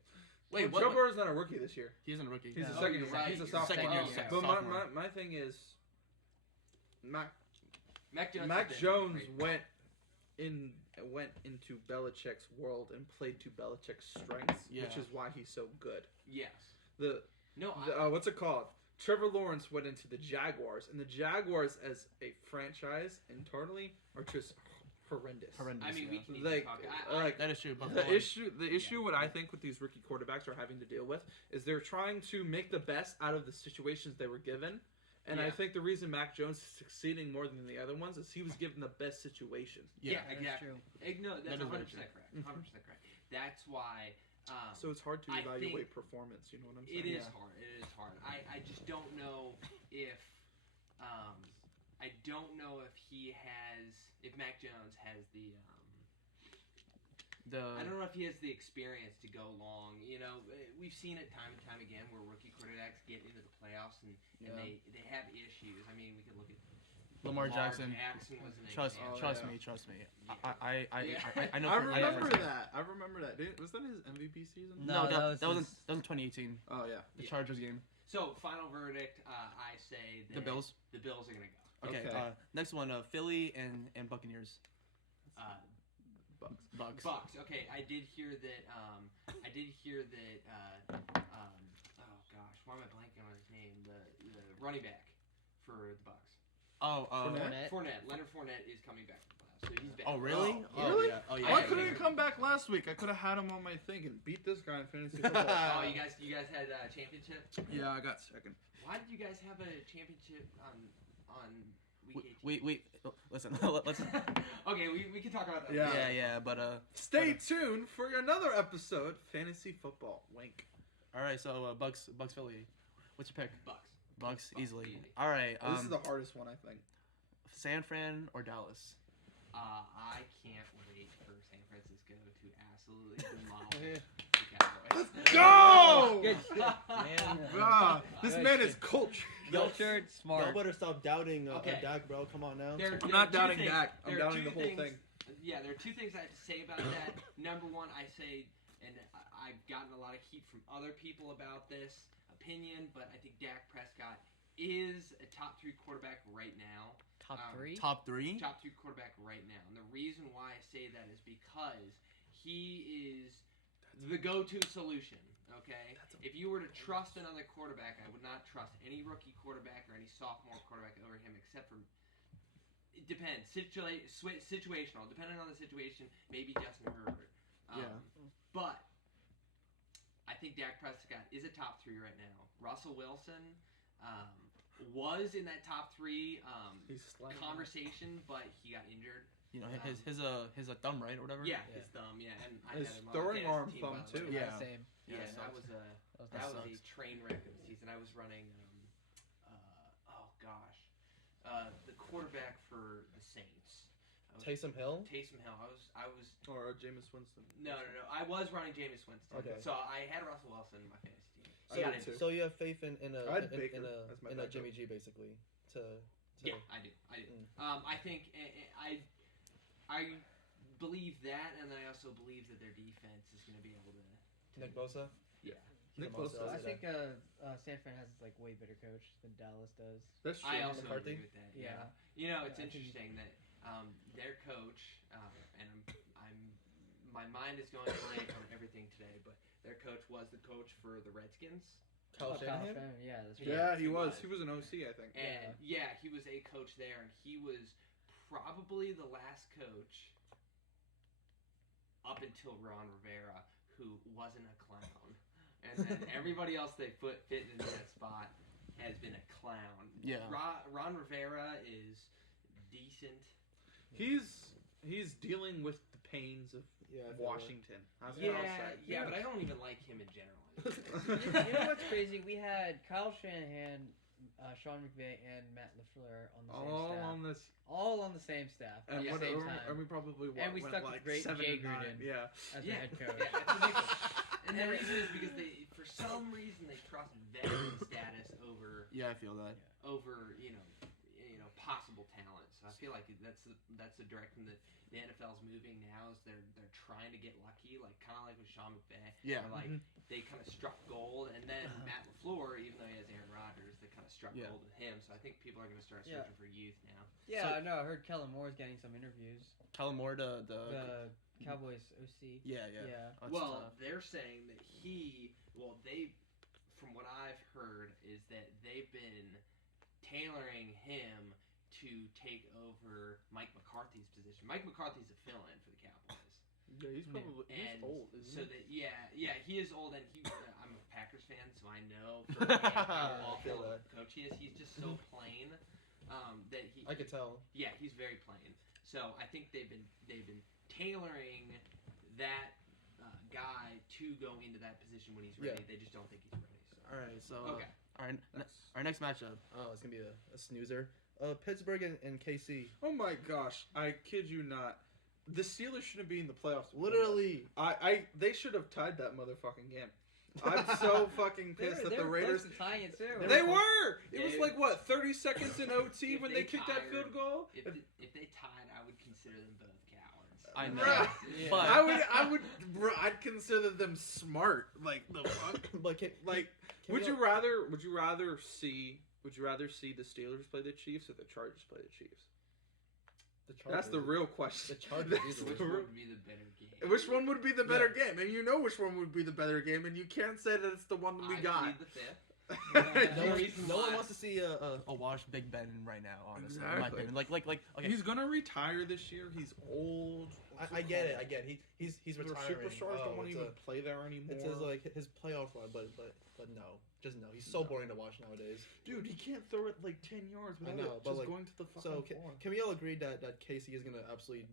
Wait, Joe Burrow's not a rookie this year. He's a rookie. He's Yeah. a Oh, second. you're right. He's a You're sophomore. second year, yeah. But sophomore. my thing is, Mac Mac Jones. Mac has been Jones great. went into Belichick's world and played to Belichick's strengths, Yeah. which is why he's so good. Yes. The No. what's it called? Trevor Lawrence went into the Jaguars, and the Jaguars as a franchise internally are just horrendous. Horrendous. I mean, we yeah. can even Like, talk. That is true. But The issue, what I think with these rookie quarterbacks are having to deal with is they're trying to make the best out of the situations they were given, and I Yeah. think the reason Mac Jones is succeeding more than the other ones is he was given the best situation. Yeah, That is exactly. true. No, that's That is very 100% true. correct. 100% correct. That's why. So it's hard to I evaluate think performance. You know what I'm saying? It is Yeah. hard. It is hard. I just don't know if I don't know if Mac Jones has I don't know if he has the experience to go long. You know, we've seen it time and time again where rookie quarterbacks get into the playoffs and they have issues. I mean, we could look at Lamar Jackson. was an Trust example. trust me. Yeah. I know. I for- remember for- that. I remember that. Was that his MVP season? No, No, that was in 2018. Oh yeah. The Yeah. Chargers game. So, final verdict, I say that The Bills. The Bills are going to go. Okay. Okay. Next one, Philly and Buccaneers. Bucks. Bucks. Okay, I did hear that. Oh gosh, why am I blanking on his name? The running back for the Bucks. Oh, Fournette. Leonard Fournette is coming back to the playoffs, so he's back. Oh, really? Oh, really? Yeah. Oh, yeah. Why yeah, couldn't yeah. he come back last week? I could have had him on my thing and beat this guy in fantasy football. Oh, you guys had a championship. Yeah, I got second. Why did you guys have a championship on week 18? Wait. Listen. Let's. Okay, we can talk about that. Yeah. Yeah. But Stay tuned for another episode, Fantasy Football. Wink. All right. So Bucks Philly. What's your pick? Bucks Bucks, easily. easy. All right. This is the hardest one, I think. San Fran or Dallas? I can't wait for San Francisco to absolutely demolish the Cowboys. Go! Good shit, man. Ah, this Good man is shit. culture. Cultured, Y'all smart. better stop doubting Okay. Dak, bro. Come on now. I'm not doubting Dak. I'm doubting the whole thing. Yeah, there are two things I have to say about that. Number one, I say, and I've gotten a lot of heat from other people about this opinion, but I think Dak Prescott is a top 3 quarterback right now. Top 3? Top 3? Top 3 quarterback right now. And the reason why I say that is because he is the go-to solution, okay? If you were to trust another quarterback, I would not trust any rookie quarterback or any sophomore quarterback over him except for, it depends, situational. Depending on the situation, maybe Justin Herbert. But I think Dak Prescott is a top 3 right now. Russell Wilson was in that top 3 conversation, but he got injured. You know his thumb, right, or whatever. Yeah, his thumb. Yeah, and I His had him on throwing my arm fantasy team, thumb, by the too. way. Yeah. Same. Yeah, that that was sucks. a train wreck of a season. I was running. The quarterback for the Saints. Taysom Hill. I was. Or Jameis Winston. No. I was running Jameis Winston. Okay. So I had Russell Wilson in my fantasy team. I got it too. So you have faith in I had Baker as my a backup. Jimmy G basically to Yeah, I do. I think I believe that, and I also believe that their defense is going to be able to. Nick Bosa. Yeah. Nick Bosa. Bosa. I think San Fran has like way better coach than Dallas does. That's true. I also McCarthy? agree with that. Yeah. You know, it's Yeah, I think interesting that their coach, and my mind is going blank on everything today, but their coach was the coach for the Redskins. Kyle Shanahan. Yeah, that's right. Yeah, he he was. was. He was an OC, I think. And he was a coach there, and he was probably the last coach up until Ron Rivera who wasn't a clown. And then everybody else they fit into that spot has been a clown. Yeah. Ron Rivera is decent. He's dealing with the pains of Washington. That's what I'll say. Yeah, but I don't even like him in general. You know what's crazy? We had Kyle Shanahan, Sean McVay, and Matt LaFleur on the same staff. All All on this. on the same staff And, at the same time. and we probably And we went stuck with like great 7 Jay and 9. Gruden. Yeah. as the head coach. Yeah, it's ridiculous. And the reason is because for some reason they trust veteran status over Yeah, I feel that. possible talent. So I feel like that's the direction that the NFL's moving now. Is they're trying to get lucky, like kind of like with Sean McVay. Yeah. Where, they kind of struck gold, and then Matt LaFleur, even though he has Aaron Rodgers, they kind of struck gold with him. So I think people are going to start searching for youth now. Yeah, I know. I heard Kellen Moore's getting some interviews. Kellen Moore, the Cowboys OC. Yeah. Yeah. That's Well, they're saying that they, from what I've heard, is is that they've been tailoring him to take over Mike McCarthy's position. Mike McCarthy's a fill-in for the Cowboys. Yeah, he's probably he's old, isn't so he? that he is old, and I'm a Packers fan, so I know firsthand how awful of a coach he is. He's just so plain that he. I could tell. Yeah, he's very plain. So I think they've been tailoring that guy to go into that position when he's ready. Yeah. They just don't think he's ready. So. All right, so Okay. our next matchup. Oh, it's gonna be a snoozer. Pittsburgh and KC. Oh my gosh! I kid you not. The Steelers shouldn't be in the playoffs. Literally, they should have tied that motherfucking game. I'm so fucking pissed that the Raiders. They were tying it too. They were. It was Dude. like what 30 seconds in OT If when they they kicked that tied- field goal. If they tied, I would consider them both cowards. I know. Bruh. Yeah. But I'd consider them smart. Like the fuck. but can Would we you all- rather see the Steelers play the Chiefs or the Chargers play the Chiefs? The Chargers. That's the real question. The Chargers That's easily. Which the one real- would be the better game? Which one would be the better game? And you know which one would be the better game, and you can't say that it's the one that we I got. plead the fifth. No, one, reason no one why. wants to see a washed Big Ben right now. Honestly, in my Exactly. opinion. Like okay. He's gonna retire this year. He's old. I get it. I get it. He's Their retiring. superstars don't want to it's even play there anymore. It's his playoff run, but no, just no. He's so boring to watch nowadays. Dude, he can't throw it like 10 yards I without know, it but, just like, going to the fucking So floor. can we all agree that Casey is gonna absolutely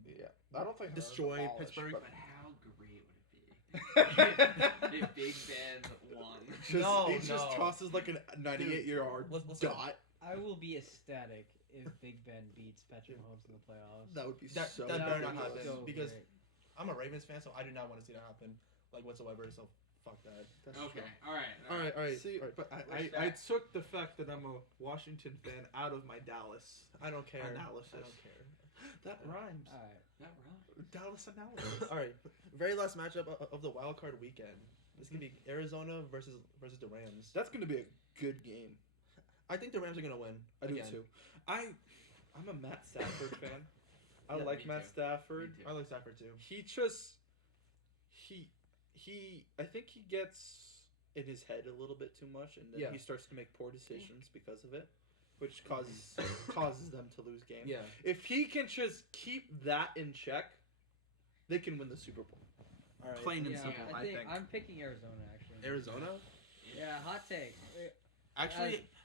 I don't think destroy Pittsburgh? But how great would it be if Big Ben won? He just tosses like a 98-yard let's dot. I will be ecstatic if Big Ben beats Patrick Mahomes in the playoffs. That would be That so. better would not be happen so because great. I'm a Ravens fan, so I do not want to see that happen like whatsoever. So fuck that. That's Okay, true. all right. All right. See, all right. but Respect. I took the fact that I'm a Washington fan out of my Dallas I don't care. analysis. I don't care. That rhymes. All right. Not wrong. Dallas analysis. All right. Very last matchup of the wild card weekend. This is gonna be Arizona versus the Rams. That's gonna be a good game. I think the Rams are gonna win. I do again. too. I'm a Matt Stafford fan. I Yeah, like me Matt too. Stafford. Me too. I like Stafford too. He just he I think he gets in his head a little bit too much, and then Yeah. he starts to make poor decisions because of it, which causes them to lose games. Yeah. If he can just keep that in check, they can win the Super Bowl. All right. Plain and Yeah, simple, I I think think. I'm picking Arizona actually. Arizona. Yeah, hot take.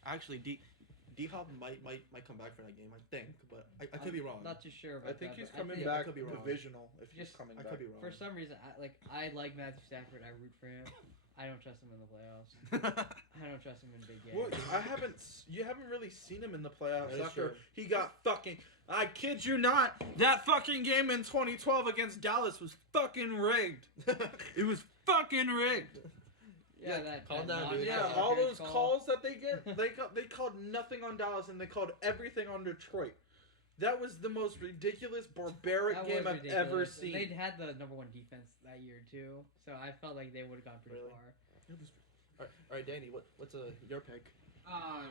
Actually, D Hop might come back for that game. I think, but I could be wrong. Not too sure about I think that, he's but coming think I back could be wrong. divisional if he's Just- coming I back. could be wrong. For some reason, I like Matthew Stafford. I root for him. I don't trust him in the playoffs. I don't trust him in big games. Well, you haven't really seen him in the playoffs That is after true. he got fucking. I kid you not, that fucking game in 2012 against Dallas was fucking rigged. It was fucking rigged. yeah, that. calm that down, dude. Yeah, non-interference all those call. calls that they get, they called nothing on Dallas and they called everything on Detroit. That was the most ridiculous, barbaric That game was I've ever ridiculous. seen. They'd had the number one defense that year too, so I felt like they would have gone pretty Really? far. All right, Danny. What's your pick? Wow.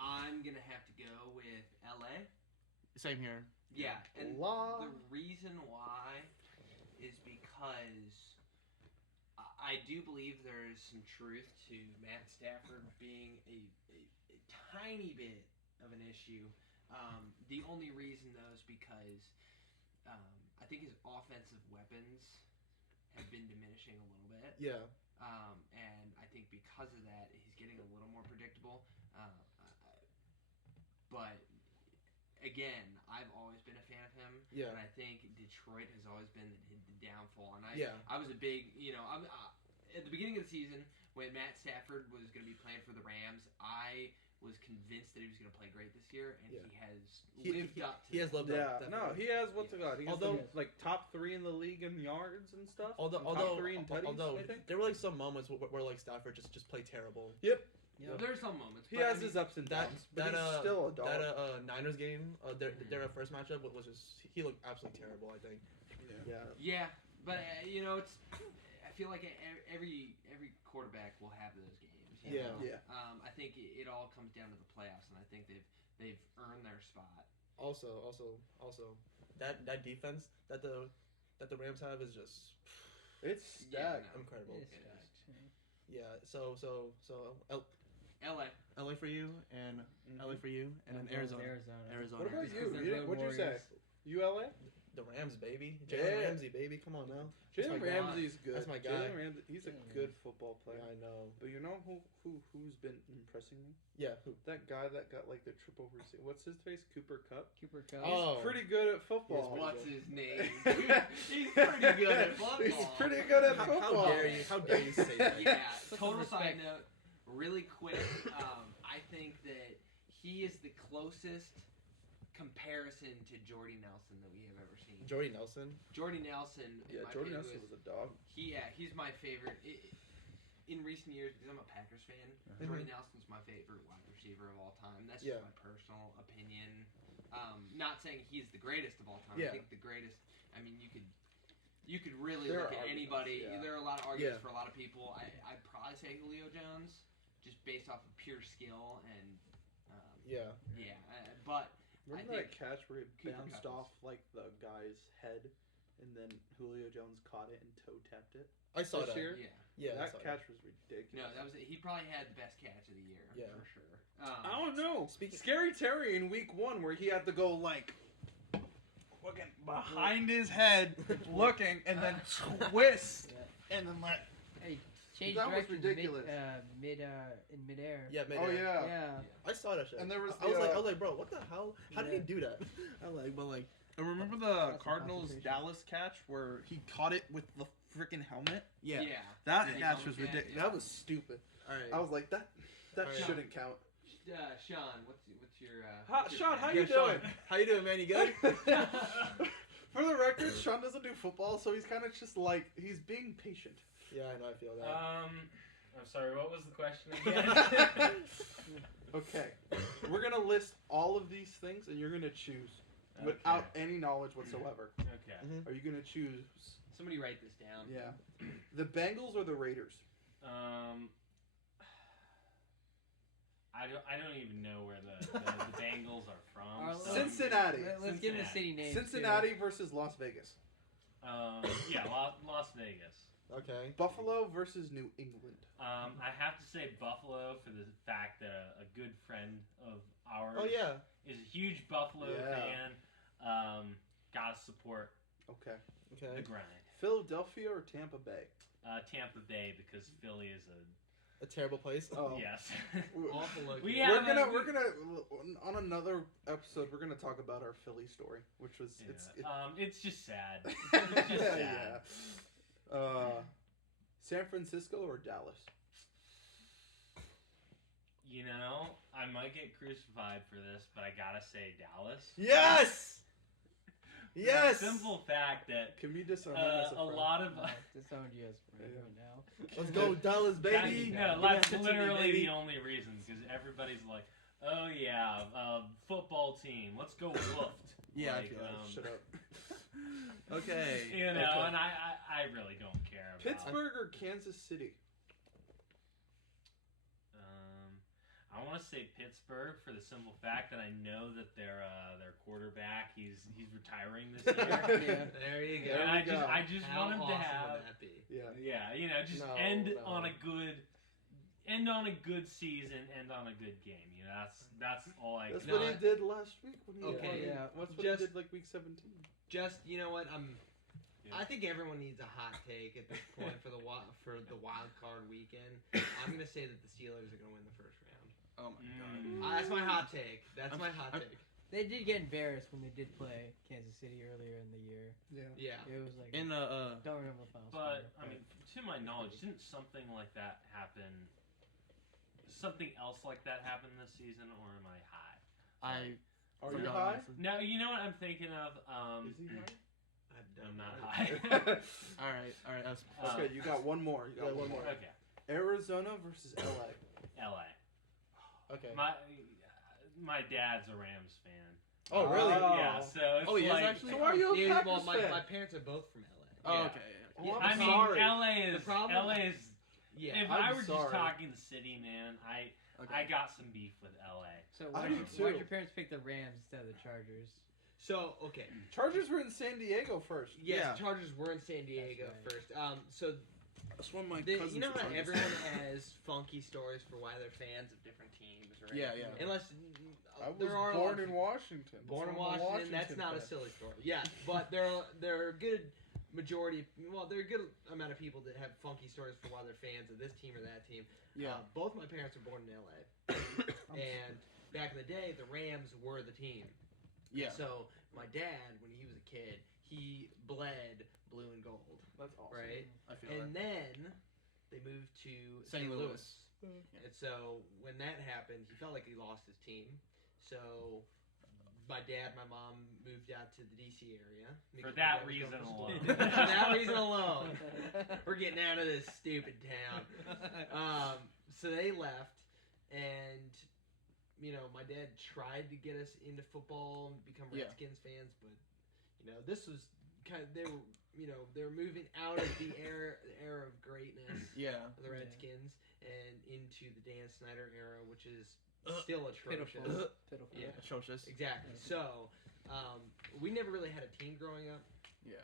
I'm gonna have to go with LA. Same here. Yeah, and La- the reason why is because I do believe there's some truth to Matt Stafford being a tiny bit of an issue. The only reason, though, is because I think his offensive weapons have been diminishing a little bit. Yeah. And I think because of that, he's getting a little more predictable. But again, I've always been a fan of him. Yeah. And I think Detroit has always been the downfall. And Yeah. I was a big, at the beginning of the season when Matt Stafford was going to be playing for the Rams, I was convinced that he was going to play great this year, and Yeah. he has He- lived up to he has that. lived up. Yeah, no, he has what's it got? He has Although- like top 3 in the league in yards and stuff. Although and top 3 in tutties, although I think. there were like some moments where like Stafford just played terrible. Yep, Yeah. There's some moments. he but, has I mean, his ups and That downs, but he's that still a dog. that Niners game, their first matchup was just he looked absolutely terrible. I think. yeah. Yeah, but it's. I feel like every quarterback will have those games. you Yeah. know? Yeah. I think it all comes down to the playoffs, and I think they've earned their spot. Also, that defense that the Rams have is just It's stacked. no. Incredible. It is stacked. Yeah. So LA. LA for you and LA for you and then I'm going with Arizona. Arizona. What about Just you? 'cause they're road What'd you say? warriors. ULA? The Rams, baby. Yeah. Jalen Ramsey, baby. Come on now. That's Jalen my guy. Ramsey's good. That's my guy. Jalen Ramsey, he's a Yeah. good football player. Yeah, I know. But you know who's been impressing me? Yeah. Who? That guy that got like the triple receiver. What's his face? Cooper Kupp. Cooper Kupp. Oh. He's pretty good at football. What's his name? He's pretty good at football. He's pretty good at How football. dare you? How dare you say that? Yeah. Put some Total side respect. note. Really quick. I think that he is the closest comparison to Jordy Nelson that we have ever seen. Jordy Nelson. Jordy Nelson. in Yeah, my Jordan opinion, Nelson was a dog. he's my favorite. In recent years, because I'm a Packers fan, Jordy Nelson's my favorite wide receiver of all time. That's Yeah. just my personal opinion. Not saying he's the greatest of all time. Yeah. I think the greatest. I mean, you could really There look are at arguments, anybody. yeah. There are a lot of arguments Yeah. for a lot of people. I'd probably say Julio Jones, just based off of pure skill and Yeah. yeah. But Remember I that think catch where it Cooper bounced Kupp off like the guy's head, and then Julio Jones caught it and toe tapped it? I saw This that. year? yeah. Yeah. I that saw catch was ridiculous. No, that was it. He probably had the best catch of the year Yeah. for sure. I don't know. Speaking- Scary Terry in week 1 where he had to go like looking behind his head, looking, and then twist, and then like. Hey, change That was directions ridiculous. in midair. Yeah. Maybe. Oh yeah. Yeah. I saw that shit. And there was I was the, like, bro, what the hell? How did he Yeah. do that? I'm like, but like, I remember the That's a Cardinals concentration. Dallas catch where he caught it with the freaking helmet. yeah. That Yeah, catch the was helmet catch, ridiculous. yeah. That was stupid. All right. I was like, that Alright. shouldn't count. Sean, what's your Sean, how plan? you Yeah, Sean. doing? How you doing, man? You good? For the record, Sean doesn't do football, so he's kind of just like he's being patient. Yeah, I know. I feel that. I'm sorry. What was the question again? Okay, we're gonna list all of these things, and you're gonna choose without any knowledge whatsoever. Okay. Are you gonna choose? Somebody write this down. Yeah, the Bengals or the Raiders? I don't even know where the Bengals are from. so- Cincinnati. Let's give them the city names. Cincinnati versus Las Vegas. Yeah, Las Vegas. Okay. Buffalo versus New England. I have to say Buffalo for the fact that a good friend of ours Oh yeah. is a huge Buffalo Yeah. fan. Gotta support Okay. the Okay. grind. Philadelphia or Tampa Bay? Tampa Bay because Philly is A terrible place. Oh. yes. Awful location. We We're have gonna on another episode we're gonna talk about our Philly story, which was it's just sad. It's just sad. San Francisco or Dallas? You know, I might get crucified for this, but I gotta say Dallas. Yes. For the Yes. simple fact that Can we disown him as a a friend? lot of Disowned you as a friend right now. Let's go, Dallas, baby. No, Give me that's that to me, literally baby. the only reason because everybody's like, "Oh yeah, football team, let's go woofed." Yeah, I like, feel that. Shut up. Okay. You know, Okay. and I really don't care about Pittsburgh or Kansas City? I want to say Pittsburgh for the simple fact that I know that their quarterback he's retiring this year. Yeah. There you go. There And we go. I just How want him awesome to have would that be? Yeah. you know, just No, end no. on a good season, end on a good game. You know, that's all I That's can. what he did last week when he Okay, won. yeah. That's what Just- he did like week 17. Just you know what Yeah. I think everyone needs a hot take at this point for the wild card weekend. I'm gonna say that the Steelers are gonna win the first round. Oh my That's my hot take. That's my hot I'm- take. They did get embarrassed when they did play Kansas City earlier in the year. Yeah. Yeah. It was like In don't remember the final But score, I mean, to my knowledge, didn't something like that happen? Something else like that happen this season, or am I high? Are forgot, you high? honestly. No, you know what I'm thinking of. Is he high? I'm not high. All right. Okay, you got one more. You got Yeah, one one more. more. Okay, Arizona versus LA. LA. Okay. My dad's a Rams fan. Oh, really? Yeah, so it's Oh, he is like. actually? So why are you a Yeah, Packers well, fan? my parents are both from LA. Oh, Yeah. okay. Oh, I I'm mean, sorry. LA is. problem- LA is. Yeah. If I'm I were sorry. just talking the city, man, I got some beef with LA. So I why do did too. your parents pick the Rams instead of the Chargers? So okay. Chargers were in San Diego first. Yes, Yeah. Chargers were in San Diego That's first. So That's one of my the, cousins. you know how Chargers. everyone has funky stories for why they're fans of different teams, right? Yeah, yeah. Unless I was there are a born lot of- in Washington. Born in So I'm a Washington, that's not a fan. silly story. Yeah, but there are a good majority. Well, there are a good amount of people that have funky stories for why they're fans of this team or that team. Yeah. Both my parents were born in LA, and back in the day, the Rams were the team. Yeah. So my dad, when he was a kid, he bled blue and gold, That's awesome. right? I feel And then they moved to St. Louis. And so when that happened, he felt like he lost his team. So my dad, my mom moved out to the DC area. For because that my dad was reason going to alone. school. For that reason alone. We're getting out of this stupid town. So they left, and my dad tried to get us into football and become Yeah. Redskins fans, but this was kind of they were moving out of the era of greatness Yeah. of the Yeah. Redskins and into the Dan Snyder era, which is still atrocious. Pitiful. Pitiful. Yeah. Atrocious. Exactly. So we never really had a team growing up. Yeah.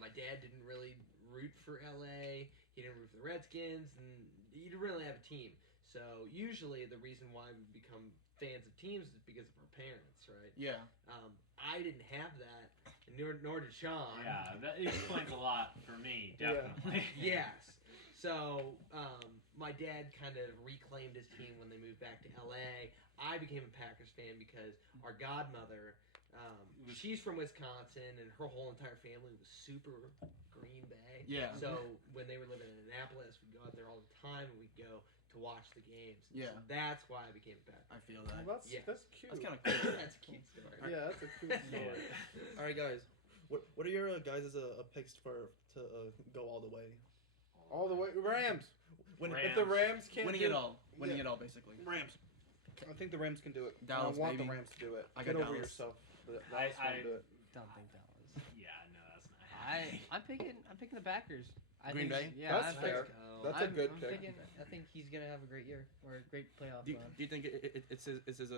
My dad didn't really root for LA. He didn't root for the Redskins, and he didn't really have a team. So usually the reason why we become fans of teams is because of our parents, right? Yeah. I didn't have that, and nor did Sean. Yeah, that explains a lot for me, definitely. Yes. So my dad kind of reclaimed his team when they moved back to LA. I became a Packers fan because our godmother, she's from Wisconsin, and her whole entire family was super Green Bay. Yeah. So when they were living in Annapolis, we'd go out there all the time, and we'd go to watch the games. Yeah. So that's why I became a Packer. I feel that. Well, that's Yeah. that's cute. That's kind of cool. That's a cute story. Yeah, that's a cute story. Yeah. All right, guys. What are your guys' picks to go all the way? All the way, Rams. When Rams. If the Rams can't winning do it all, winning Yeah. it all, basically. Rams. I think the Rams can do it. Dallas, I want baby. the Rams to do it. I Get got over Dallas. yourself. The I- Dallas won't do it. Don't think that was. Yeah, no, that's not happening. I'm picking the Packers. Green Bay? Yeah, That's I fair. think, That's a good I'm pick. Thinking, I think he's gonna have a great year or a great playoff Do run. you think it's his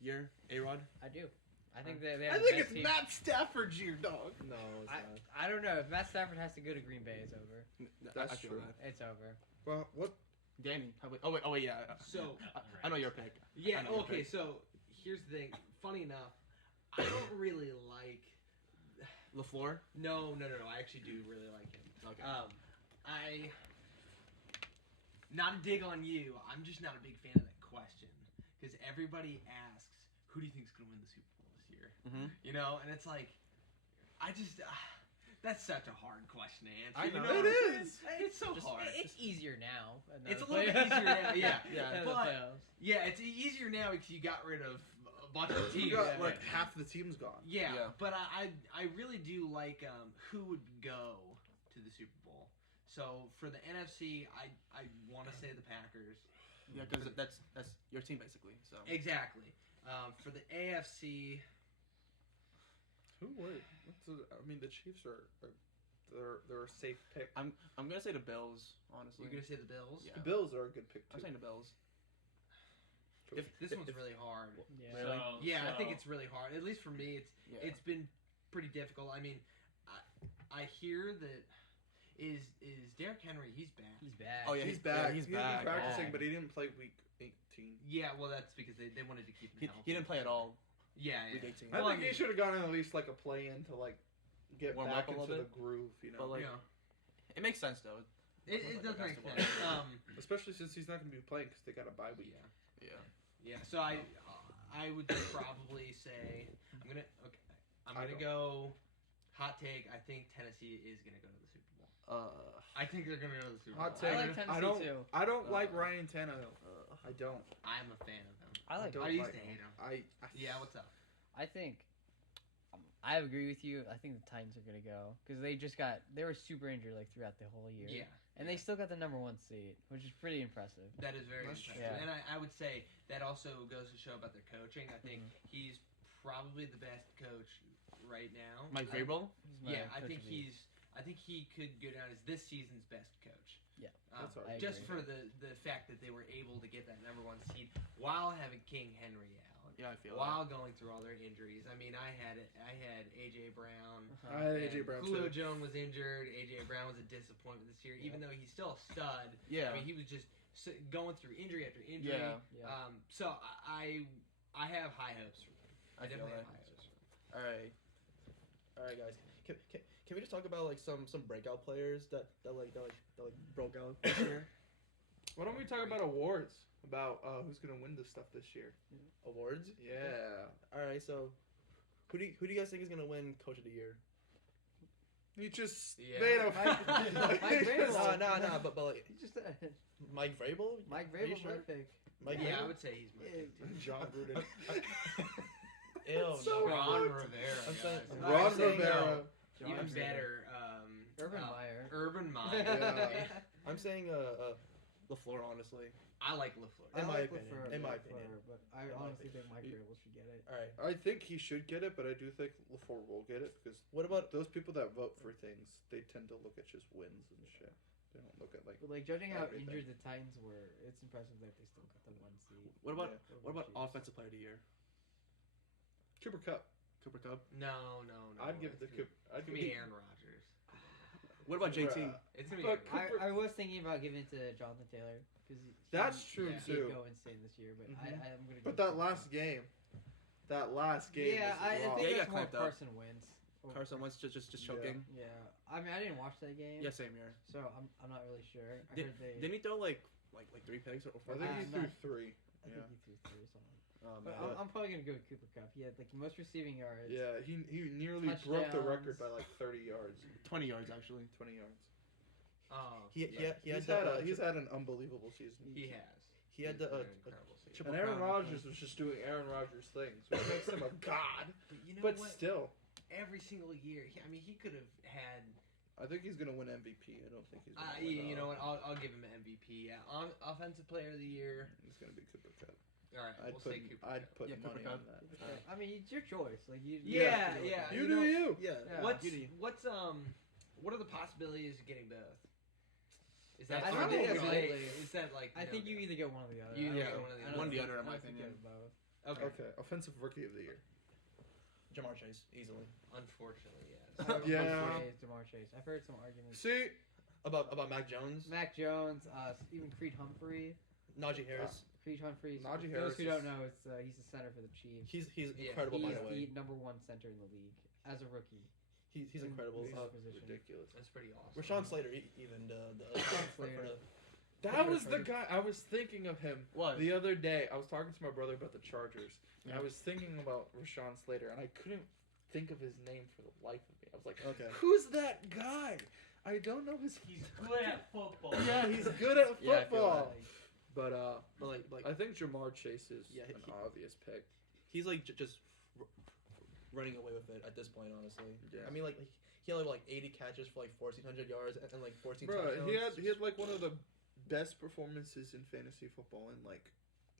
year, A-Rod? I do. I think they have I the think best it's team. Matt Stafford's year, dog. No, it's I don't know. If Matt Stafford has to go to Green Bay, it's over. not. That's I feel true. that. It's over. Well, what? Danny, how about, oh wait, yeah. So I know your pick. yeah, I know your okay. pick. So here's the thing. Funny enough, I don't really like. LaFleur. No. I actually do really like him. Okay. Not a dig on you. I'm just not a big fan of that question because everybody asks, "Who do you think's gonna win the Super Bowl this year?" Mm-hmm. And it's like, I just that's such a hard question to answer. I know. You know It what I'm is. saying? It's so hard. It's easier now. It's a little bit easier now. Yeah, Yeah. In the but playoffs. yeah, it's easier now because you got rid of a bunch of teams. You got Yeah. like half the team's gone. Yeah, Yeah. but I really do like who would go to the Super Bowl. So for the NFC, I want to say the Packers. Yeah, because that's your team basically. So. Exactly. For the AFC, Who would? I mean, the Chiefs are they're a safe pick. I'm gonna say the Bills. Honestly. you're gonna say the Bills. Yeah. The Bills are a good pick I'm too. saying the Bills. This one's really hard. Yeah. Really? Yeah, I think So- it's really hard. At least for me, Yeah. it's been pretty difficult. I mean, I hear that is Derrick Henry? He's back. He's back. Oh yeah, He's back. He's He's back. been practicing, back. but he didn't play week 18. Yeah, well, that's because they wanted to keep him He healthy. didn't play at all. Yeah, Week yeah. 18. I Well, think I he mean- should have gotten at least like a play in to like get Warm back up a into little the bit. groove, you know. But like, Yeah. it makes sense though. It does make Basketball. sense. Especially since he's not going to be playing because they got a bye week. Yeah. Yeah. Yeah, so I would probably say I'm I gonna don't. go hot take. I think Tennessee is gonna go to the Super Bowl. I think they're gonna go to the Super Bowl. Hot take. I like Tennessee don't. too. I don't like Uh, Ryan Tannehill. I don't. I'm a fan of him. I like. don't I used like to him. hate him. I Yeah, what's up? I think. I agree with you. I think the Titans are gonna go because they were super injured like throughout the whole year. Yeah, And they still got the #1 seed, which is pretty impressive. that is very That's impressive. true. And I would say that also goes to show about their coaching. I think he's probably the best coach right now. Mike Vrabel. He's my Yeah, I coach think of the year. I think he could go down as this season's best coach. Yeah, that's all I right. Just agree. for the fact that they were able to get that #1 seed while having King Henry out. Yeah, I feel while going through all their injuries. I mean, I had AJ Brown. I had AJ and Brown Julio too. Jones was injured. AJ Brown was a disappointment this year, even though he's still a stud. Yeah. I mean, he was just going through injury after injury. Yeah. So I have high hopes for him. I feel definitely that. have high hopes for him. All right, guys. Can we just talk about like some breakout players that broke out this year? Why don't we talk about awards? About who's gonna win this stuff this year? Awards? Yeah. All right. So, who do you guys think is gonna win Coach of the Year? He just Yeah. made a. Mike Vrabel. No. But like He just said Mike Vrabel. Mike Are you Vrabel's sure? my pick. Mike Yeah, I Vrabel? would say he's my pick too. John Gruden. Ew. So no. Ron fucked. Rivera. I'm saying- guys. Ron I'm saying, Rivera. John Even Gruden. better. Urban Meyer. Urban Meyer. Yeah. I'm saying LaFleur, honestly. I like LaFleur. In I my like opinion. LaFleur, In my LaFleur, opinion. but I In my honestly think Mike opinion. Vrabel should get it. All right. I think he should get it, but I do think LaFleur will get it because What about those people that vote for things, they tend to look at just wins and shit. They don't look at like. But like judging how Everything. injured the Titans were, it's impressive that they still got the 1 seed. what about Yeah. what about Chiefs. Offensive Player of the Year? Cooper Cup. Cooper Cup. No. I'd give it to Cooper. It's gonna be Aaron Rodgers. What about JT? It's gonna be. But Aaron Cooper- I was thinking about giving it to Jonathan Taylor because That's true Yeah. He too. did go insane this year, but Mhm. I'm gonna. But go that last game. Yeah, Yeah, was I Yeah, wild. think he that's got more clamped up. Carson Wentz. Carson Wentz just choking. Yeah, I mean I didn't watch that game. Yeah, same here. So I'm not really sure. I Did- heard they. Didn't he throw like 3 picks or I 4 think he picks? threw not- 3. I Yeah. think he threw 3 or something. Oh, But man. I'm probably gonna go with Cooper Cup. He had like the most receiving yards. Yeah, he nearly broke the record Touchdowns. by like 30 yards, 20 yards actually. 20 yards. Oh, He had He's had an unbelievable season. He has. He had He's the had an incredible season. triple And Aaron crown, Rodgers actually. was just doing Aaron Rodgers things, which makes him a god. But you know But what? still, Every single year, he could have had. I think he's gonna win MVP. I don't think he's gonna win. You know what? I'll give him an MVP. Yeah, on Offensive Player of the Year. It's gonna be Cooper Cup. All right, I'd we'll put say Cooper. I'd Cup. put Yeah, Cooper money Cup. on that. Cooper Cup. I mean, it's your choice. Like you. Yeah, you yeah. You know, do you? Yeah. Yeah. What's Beauty. what are the possibilities of getting both? Is I that don't something think like, absolutely. is that like I think you either get one or the other. You I don't either think- get one or the I other. don't One or the think- other, in I my don't think you opinion. get both. Okay. Okay, offensive rookie of the year. Jamar Chase easily. Unfortunately, yes. Yeah. Jamar Chase. I've heard some arguments. See, About Mac Jones, Mac Jones, even Creed Humphrey. Najee Harris. Creed Humphrey. Najee Those Harris who don't is- know, he's the center for the Chiefs. He's Yeah. incredible by He's the way. the number 1 center in the league as a rookie. He's incredible. He's- position. ridiculous. That's pretty awesome. Rashawn Slater even the Slater. That was the guy I was thinking of him What? the other day. I was talking to my brother about the Chargers, and Yeah. I was thinking about Rashawn Slater, and I couldn't think of his name for the life of me. I was like, Okay. "Who's that guy?" I don't know his. He's good at football. Yeah, he's good at Yeah, I feel football. Like, But But like I think Jamar Chase is Yeah, an he- obvious pick. he's like just running away with it at this point. Honestly. Yeah. I mean like he had like 80 catches for like 1,400 yards and like 14 Bro, touchdowns. he had like one of the best performances in fantasy football in like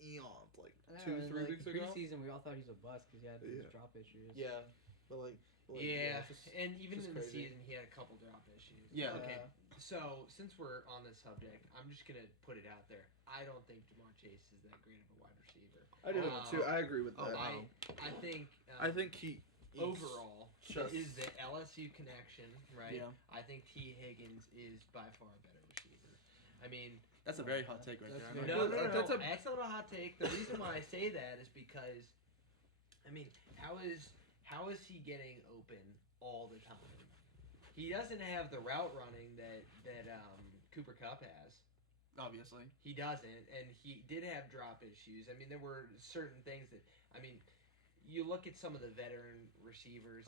eons, like I don't 2, know, 3 like, weeks ago. Preseason, we all thought he was a bust because he had those Yeah. drop issues. Yeah, but like Yeah, it's just- and even just in the crazy. season, he had a couple drop issues. Yeah. Okay. So since we're on this subject, I'm just gonna put it out there. I don't think Jamar Chase is that great of a wide receiver. I do too. I agree with Oh, that. wow. I think. I think he overall just- is the LSU connection, right? Yeah. I think T. Higgins is by far a better receiver. I mean, That's a very hot take right That's there. I very- know. no, That's a- that's not a hot take. The reason why I say that is because, I mean, how is he getting open all the time? He doesn't have the route running that Cooper Kupp has. Obviously. He doesn't, and he did have drop issues. I mean, there were certain things that, I mean, you look at some of the veteran receivers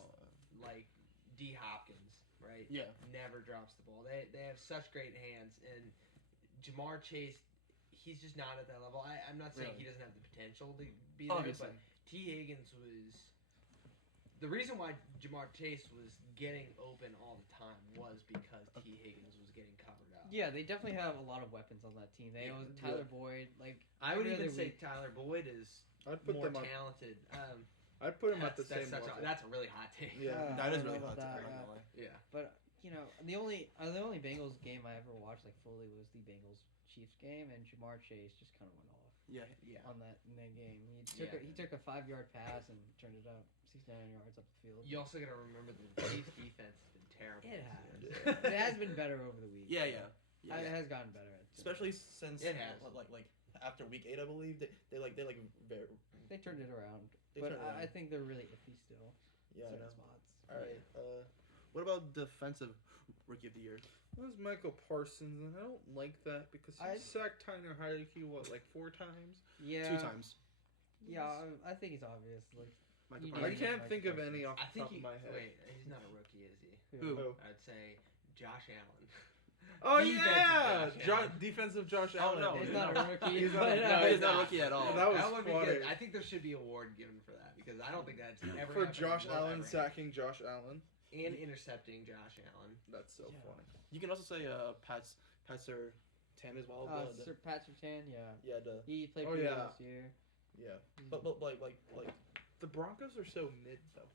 like D. Hopkins, right? Yeah. Never drops the ball. They have such great hands, and Jamar Chase, he's just not at that level. I'm not saying Really? he doesn't have the potential to be there, Obviously. but T. Higgins was the reason why Jamar Chase was getting open all the time was because T. Higgins was getting covered up. Yeah, they definitely have a lot of weapons on that team. They Yeah. have Tyler Boyd. Like I would every even other say week- Tyler Boyd is I'd put more them on. talented. I'd put him at the That's same such level. that's a really hot take. Yeah. That I is don't really know hot. about Take, that, I'm not gonna lie. Yeah. But the only Bengals game I ever watched like fully was the Bengals Chiefs game, and Jamar Chase just kind of went off. Yeah. on in that game. He took a 5-yard pass and turned it up 69 yards up the field. You also got to remember the Chiefs defense has been terrible. It has. this year. It has been better over the week. Yeah. It has gotten better. Especially since It has. like after week 8, I believe they very. They turned it around, They but turned it around. I think they're really iffy still. Yeah. I certain know. spots. All right. What about defensive rookie of the year? That was Michael Parsons, and I don't like that because he sacked Tyler Heineke, 4 times? Yeah. 2 times. Yeah, I think it's obvious. Like, Michael You I Parsons. need- can't think of any off I the think top of my head. Wait, he's not a rookie, is he? Who? I'd say Josh Allen. Oh Defensive yeah, Josh Allen. Defensive Josh Oh, Allen. no, he's no. not a rookie. He's not but, a- No, he's not a not. rookie at all. That was would be funny. good. I think there should be an award given for that because I don't think that's ever For happened Josh will Allen ever sacking Josh Allen. happen. And intercepting Josh Allen. That's so Yeah. funny. You can also say Patser Tan as well. Sir Pat Surtain, yeah. Yeah, He played Oh, pretty yeah. well this year. yeah. But like The Broncos are so mid though.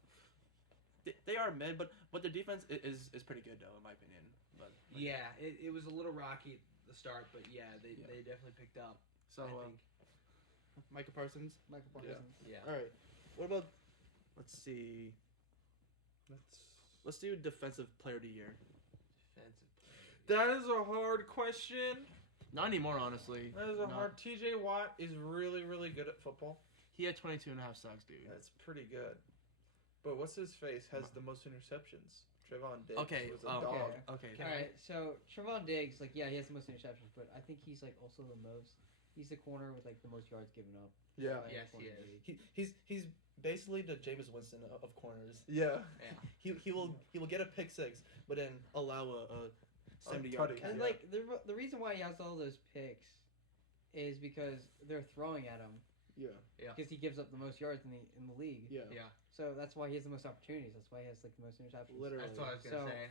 they are mid, but their defense is pretty good though, in my opinion. But Yeah, it was a little rocky at the start, but yeah, they Yeah. definitely picked up. so I think. Michael Parsons. Michael Yeah. Parsons. Yeah. All right. What about? Let's see. Let's do defensive player of the year. Defensive player. That is a hard question. Not anymore, honestly. That is a No. hard. TJ Watt is really, really good at football. He had 22.5 sacks, dude. That's pretty good. But what's his face has the most interceptions? Trayvon Diggs Okay, was a okay. dog. Okay. Can All I- right, so Trevon Diggs, like, yeah, he has the most interceptions, but I think he's like also the most. He's the corner with like the most yards given up. Yeah. by a Yes, corner he in the is. league. He's basically the Jameis Winston of corners. Yeah. He will get a pick 6, but then allow a 70-yard tutty. catch. And like the reason why he has all those picks is because they're throwing at him Yeah. because he gives up the most yards in the league. Yeah. Yeah. So that's why he has the most opportunities. That's why he has like the most interceptions. Literally. That's what I was gonna So- say.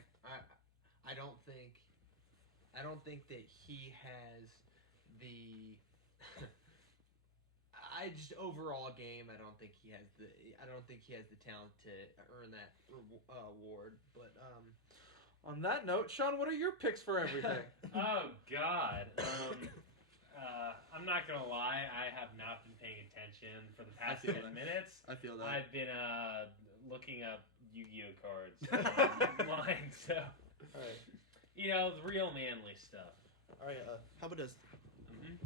I don't think that he has the. I just overall game. I don't think he has the talent to earn that award. But On that note, Sean, what are your picks for everything? Oh God. I'm not gonna lie. I have not been paying attention for the past feel 10 that. minutes. I feel that. I've been looking up Yu-Gi-Oh cards online, so All right. the real manly stuff. All right. How about this? Mhm.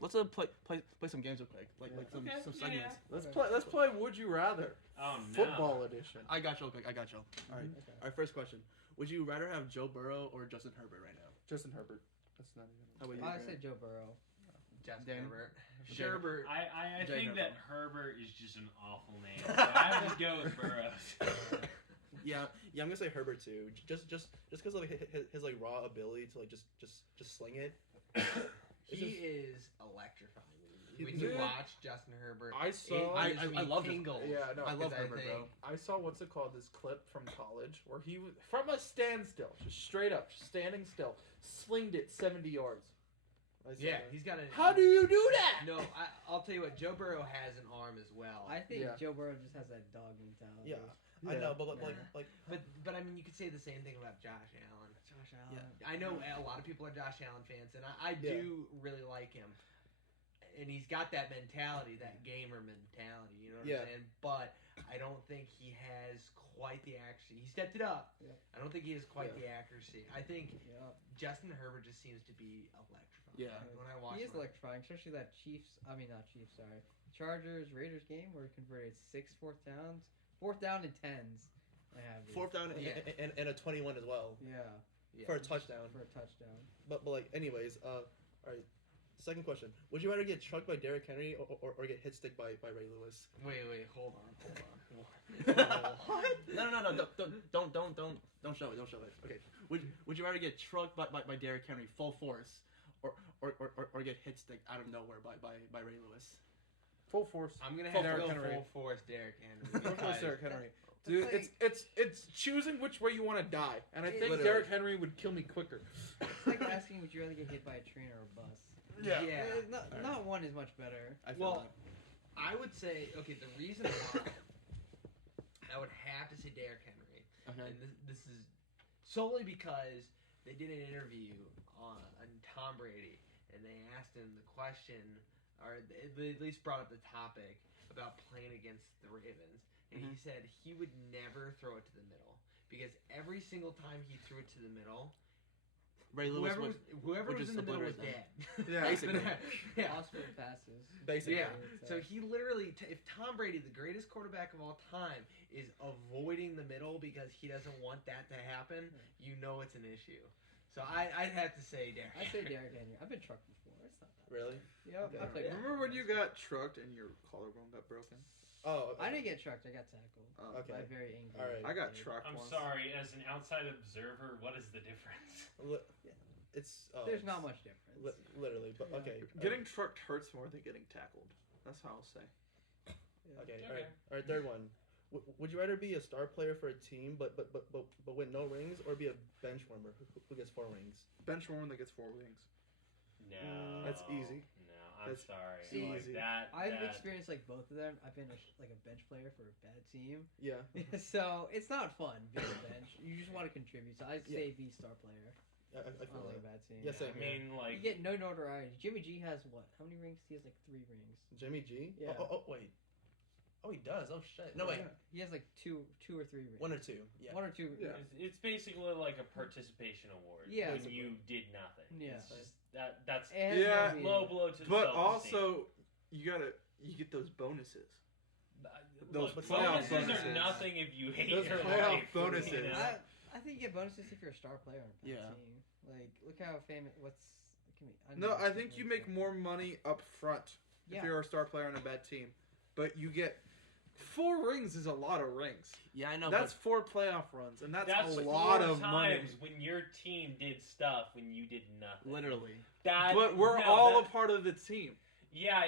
Let's play some games real quick, like some Okay, segments. yeah. Let's play Would You Rather Oh no. football edition. I got you. I got you. All right. Okay. All right. First question: would you rather have Joe Burrow or Justin Herbert right now? Justin Herbert. That's not even. How about you? I Grant? said Joe Burrow. Justin Dan? Herbert. Okay. Sherbert. I Jay think Herbert. that Herbert is just an awful name. So I would go with Burrows. Yeah. I'm gonna say Herbert too. Just because of his like raw ability to like just sling it. He is electrifying. When He's- you Dude. watch Justin Herbert, I saw. I it gives me love him. tingles. Yeah, no, I love because Herbert, bro. I saw what's it called? This clip from college where he was from a standstill, just straight up, just standing still, slinged it 70 yards. I saw Yeah, that. he's got a. How do you do that? No, I'll tell you what. Joe Burrow has an arm as well. I think Yeah. Joe Burrow just has that dog mentality. Yeah. I know, but like But I mean, you could say the same thing about Josh Allen. Josh Allen. Yeah. I know a lot of people are Josh Allen fans, and I Yeah. do really like him. And he's got that mentality, that gamer mentality. You know what Yeah. I'm saying? But I don't think he has quite the accuracy. He stepped it up. Yeah. I don't think he has quite Yeah. the accuracy. I think Yeah. Justin Herbert just seems to be electrifying. Yeah. When I watch He is him. electrifying, especially that Chargers Raiders game where he converted 6 fourth downs, 4th down and 10s. I have these. 4th down Yeah. and a 21 as well Yeah, Yeah. for a touchdown. for a touchdown. But like anyways, all right. Second question: would you rather get trucked by Derrick Henry or get hit stick by Ray Lewis? Wait, hold on. What? No, don't show it. Don't show it. Okay. Would you rather get trucked by Derrick Henry full force, or get hit stick out of nowhere by Ray Lewis? Full force. I'm gonna Full have to go Derrick Henry. full force Derrick Henry. Full force because- Derrick Henry. That's Dude, like- it's choosing which way you want to die, and I think Literally. Derrick Henry would kill me quicker. It's like asking would you rather get hit by a train or a bus. Yeah. Not one is much better. I feel Well, that. I would say, okay, the reason why I would have to say Derrick Henry, Okay. and this is solely because they did an interview on Tom Brady, and they asked him the question or at least brought up the topic about playing against the Ravens, and he said he would never throw it to the middle because every single time he threw it to the middle, whoever was in the middle was dead. Yeah, basically. Yeah. Hospital passes. Basically. Yeah. So he literally, if Tom Brady, the greatest quarterback of all time, is avoiding the middle because he doesn't want that to happen, you know it's an issue. So I'd have to say Derrick. I say Derrick Henry. I've been trucked before. It's not that. Really? Yep. Okay. I played Remember when you got trucked and your collarbone got broken? Oh, okay. I didn't get trucked. I got tackled. Okay. By a very angry. All right. I got kid. trucked I'm once. sorry, as an outside observer, what is the difference? It's There's not much difference. literally, but Yeah. okay. Getting trucked hurts more than getting tackled. That's how I'll say. Okay. Okay. All right. Third one. Would you rather be a star player for a team but win no rings, or be a bench warmer who gets 4 rings? Bench warmer that gets 4 rings. No. That's easy. No, I'm That's sorry. easy. Like that. I've experienced like both of them. I've been like a bench player for a bad team, Yeah. so it's not fun being a bench. You just want to contribute. So I'd say be star player. I feel on like a that. bad team. Yeah, same I here. mean, You like, get no notoriety. Jimmy G has what? How many rings? He has like 3 rings. Jimmy G? Yeah. Oh, wait. Oh, he does. Oh, shit. No, wait. Yeah. He has like two or three rings. 1 or 2. Yeah. 1 or 2. Yeah. it's basically like a participation award. Yeah. When you did nothing. Yeah. It's just, that's It has Yeah. no low meaning. blow to the But self-esteem. also, you get those bonuses. Those Look, playoff bonuses bonuses. are nothing if you hate Those your playoff life, bonuses. you know? I think you get bonuses if you're a star player on a bad Yeah. team. Like, look how famous. No, I think you make more money up front Yeah. if you're a star player on a bad team. But you get 4 rings is a lot of rings. Yeah, I know. That's 4 playoff runs, and that's That's a lot 4 of money. times when your team did stuff when you did nothing. literally. But we're all a part of the team. Yeah,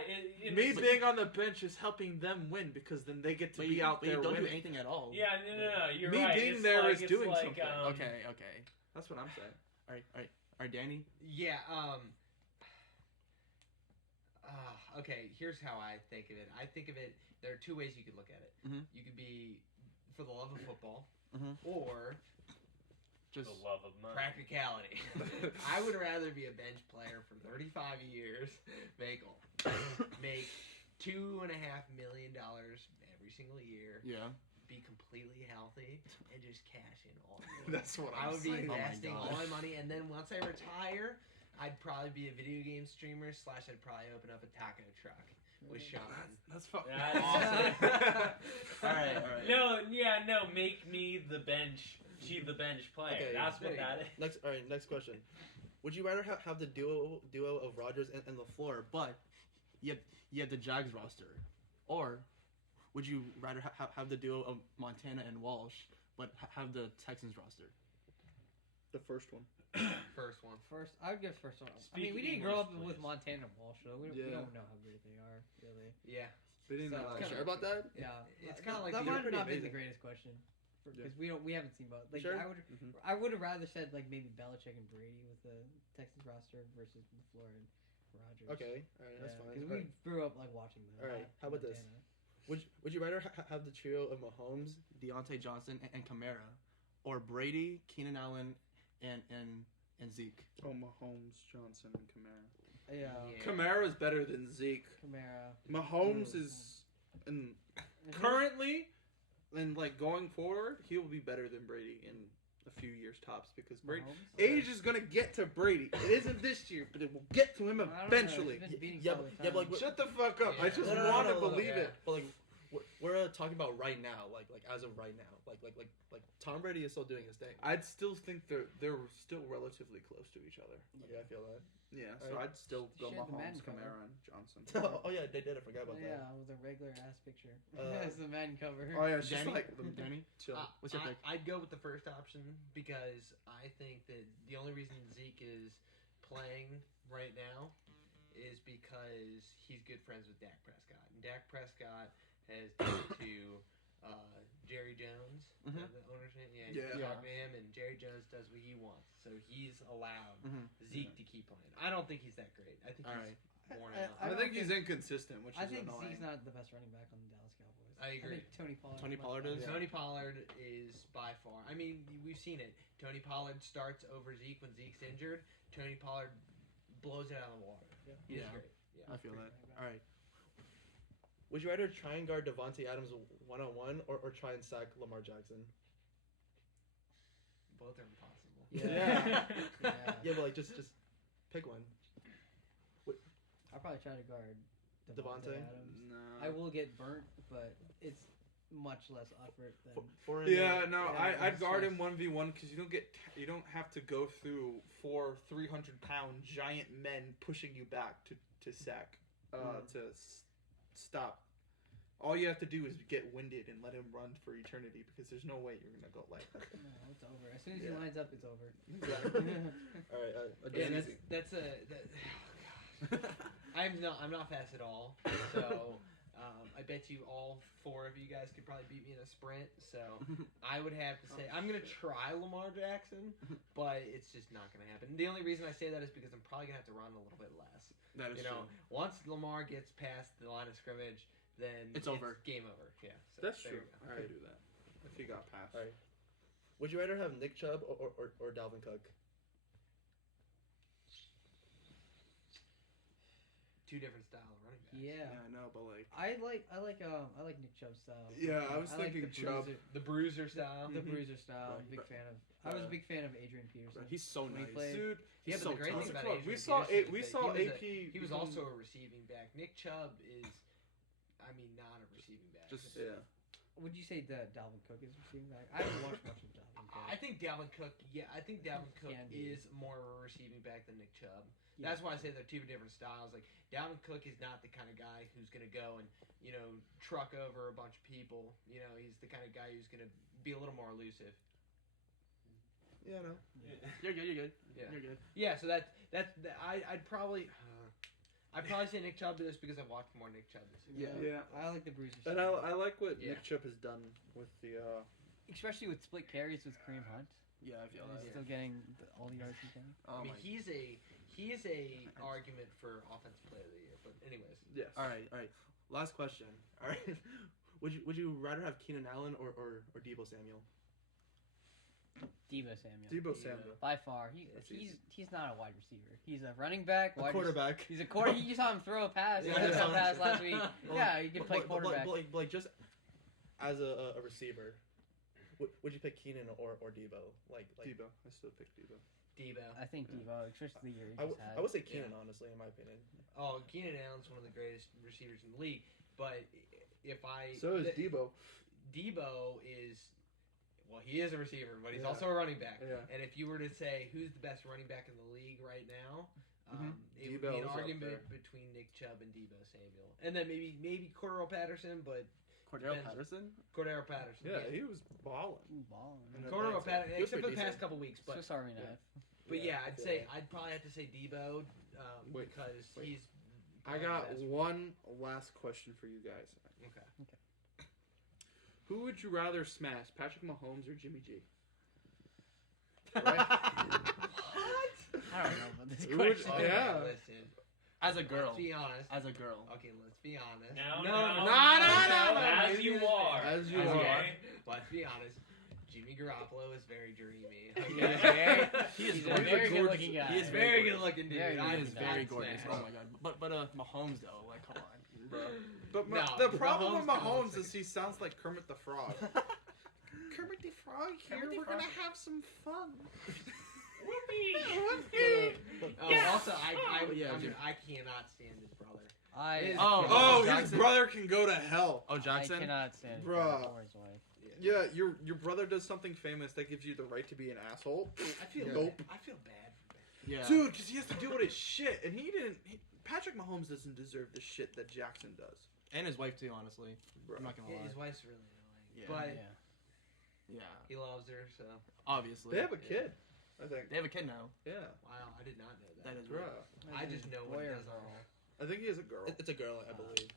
Me being on the bench is helping them win because then they get to be out there you don't do winning. anything at all. Yeah, no, you're Me right. being It's there like, is it's doing like, something. Okay. That's what I'm saying. All right, Danny. Yeah. Okay. Here's how I think of it. I think of it. There are 2 ways you could look at it. Mhm. You could be for the love of football, Mhm. or Just the love of money. practicality. I would rather be a bench player for 35 years, make $2.5 million every single year, yeah. be completely healthy, and just cash in all. That's what I I'm would be saying. investing Oh my all God. my money, and then once I retire, I'd probably be a video game streamer / I'd probably open up a taco truck with Sean. That's fucking That's awesome. All right. No, make me the bench. She the bench player. Okay, That's there what you that is. Next question. Would you rather have the duo of Rodgers and LaFleur, but you have the Jags roster, or would you rather have the duo of Montana and Walsh, but have the Texans roster? The first one. First one. First, I would give first one. Speak we didn't English, grow up please. with Montana and Walsh, though. We Yeah. don't know how great they are, really. Yeah. We didn't So- know You that. sure about that? Yeah, It's kinda like that they're might pretty not be the amazing. greatest question Yeah. because we haven't seen both. Like Sure? Mhm. I would have rather said like maybe Belichick and Brady with the Texans roster versus LaFleur and Rodgers. Okay, all right, that's fine. Because All we right. grew up like watching them. All right, not how about this? Montana. Would you rather have the trio of Mahomes, Deontay Johnson, and Kamara, or Brady, Keenan Allen, and Zeke? Oh, Mahomes, Johnson, and Kamara. Yeah, Kamara's better than Zeke. Kamara. Mahomes is, and currently, and like going forward, he will be better than Brady in a few years tops because Brady Mahomes? age is gonna get to Brady. It isn't this year, but it will get to him I don't know, eventually. he's been beating Yeah, all the but time. like, Shut the fuck up! I Yeah. just No, want to no, believe yeah. it. But like, we're talking about right now, like as of right now, like Tom Brady is still doing his thing. I'd still think they're still relatively close to each other. Yeah, I feel that. Yeah, so Alright. I'd still go Share the Mahomes, Madden cover. Kamara, and Johnson. Oh yeah, they did. I forgot about that. Yeah, with a regular ass picture. Uh, As the man cover. Oh yeah, it's just Danny? like them Danny? chill. What's your pick? I'd go with the first option because I think that the only reason Zeke is playing right now is because he's good friends with Dak Prescott. And Dak Prescott has talked to Jerry Jones, Mhm. the owner's name. Yeah, Yeah. he's talked to him, and Jerry Jones does what he wants. So he's allowed Mhm. Zeke to keep playing. I don't think he's that great. I think All he's right. worn I- out. I don't think he's think- inconsistent, which I is think annoying. Zeke's not the best running back on the Dallas Cowboys. I agree. think Tony Pollard. Tony much Pollard better. is? Tony Pollard is by far. I mean, we've seen it. Tony Pollard starts over Zeke when Zeke's injured. Tony Pollard blows it out of the water. Yeah. He's Yeah. great. Yeah. I feel that. All right. Would you rather try and guard Devontae Adams 1-on-1 or try and sack Lamar Jackson? Both are impossible. Yeah. Yeah, but like just pick one. I'll probably try to guard Devontae? Adams. No. I will get burnt, but it's much less effort than. I'd it's guard him stress. 1v1 because you don't have to go through 4 300-pound giant men pushing you back to sack stop. All you have to do is get winded and let him run for eternity because there's no way you're gonna go like. No, it's over. As soon as he lines up, it's over. All right. Yeah, that's a. I'm not fast at all. So I bet you all 4 of you guys could probably beat me in a sprint. So I would have to say I'm gonna try Lamar Jackson, but it's just not gonna happen. The only reason I say that is because I'm probably gonna have to run a little bit less. That is true. Once Lamar gets past the line of scrimmage, then it's over. Game over. Yeah. So That's there true. you go. I could do that if he got past. All right. Would you rather have Nick Chubb or Dalvin Cook? 2 different style of running backs. Yeah. I know, but like. I like Nick Chubb's style. Yeah, I was like thinking the Chubb. The bruiser style. The bruiser style. I'm a big fan of. I was a big fan of Adrian Peterson. He's so when he nice, played. Dude, Yeah, he's but so the great thing tough. about Adrian we saw Peterson we is saw that AP. He was also a receiving back. Nick Chubb is, not a receiving back. Yeah. Would you say that Dalvin Cook is receiving back? I haven't watched much of Dalvin Cook. I think Dalvin Cook. Yeah, I think Dalvin Cook Can be. is more of a receiving back than Nick Chubb. Yeah. That's why I say they're 2 different styles. Like Dalvin Cook is not the kind of guy who's gonna go and truck over a bunch of people. He's the kind of guy who's gonna be a little more elusive. Yeah, no. Yeah. You're good. Yeah. You're good. Yeah, so I'd probably say Nick Chubb just because I've watched more Nick Chubb this year. Yeah. I like the bruiser And style. I like what Yeah. Nick Chubb has done with the. Especially with split carries with Kareem Hunt. Yeah, I feel He's that. still getting all the yards he can. Oh I mean, my- he is a argument for offensive player of the year. But anyways, Yes. All right. Last question. All right. Would you rather have Keenan Allen or Deebo Samuel? Deebo Samuel. Debo Samuel. By far, That's he's not a wide receiver. He's a running back. A quarterback. He's a quarter. You saw him throw a pass. He Yeah, threw yeah. a pass last week. Yeah, you can play quarterback. But like just as a receiver, would you pick Keenan or Deebo? Like Debo. I still pick Debo. Debo. I think Deebo, especially the year he I just had. would say Keenan, honestly, in my opinion. Oh, Keenan Allen's one of the greatest receivers in the league. But if I So is Debo. Debo is. Well, he is a receiver, but he's Yeah. also a running back. Yeah. And if you were to say who's the best running back in the league right now, it would Debo be an is up argument there. between Nick Chubb and Debo Samuel, and then maybe Cordero Patterson, but Cordero Depends. Patterson? Cordero Patterson. Yeah, he was balling. Balling. And Cordero That's it. Patterson, He was except for the pretty past decent. couple weeks, but Swiss Army yeah. knife. I'd probably have to say Debo Wait, because wait. he's. I probably got the best. one last question for you guys. Okay. Who would you rather smash, Patrick Mahomes or Jimmy G? I don't know about this Who would- question. Okay, Yeah. Listen. As a girl. Let's be honest. As a girl. Okay, let's be honest. No. no. As you are. As you Okay? Let's be honest. Jimmy Garoppolo is very dreamy. He's Okay? He's a gorgeous. very good looking guy. He is very good looking dude. Very good. He I'd is very smash. gorgeous. Oh my god. But Mahomes though, like come on, bro. But No, the problem with Mahomes kinda looks Mahomes like is he sounds like Kermit the Frog. Kermit the Frog here. Kermit the We're Frog. gonna have some fun. Also, I Yeah, mean, I cannot stand his brother. I Oh, his Jackson? brother can go to hell. Oh, Jackson? I cannot stand Bruh. him or his wife. Yeah, your brother does something famous that gives you the right to be an asshole. I feel Nope. bad. I feel bad for him. Yeah. Dude, because he has to deal with his shit, and Patrick Mahomes doesn't deserve the shit that Jackson does. And his wife too, honestly. Bro. I'm not gonna Yeah, lie. his wife's really annoying. Yeah. But Yeah. Yeah. he loves her, so Obviously. They have a kid, I think. They have a kid now. Yeah, wow, I did not know that. That is bro. I just know what Boy he or does on girl? I think he is a girl. It's a girl, I believe.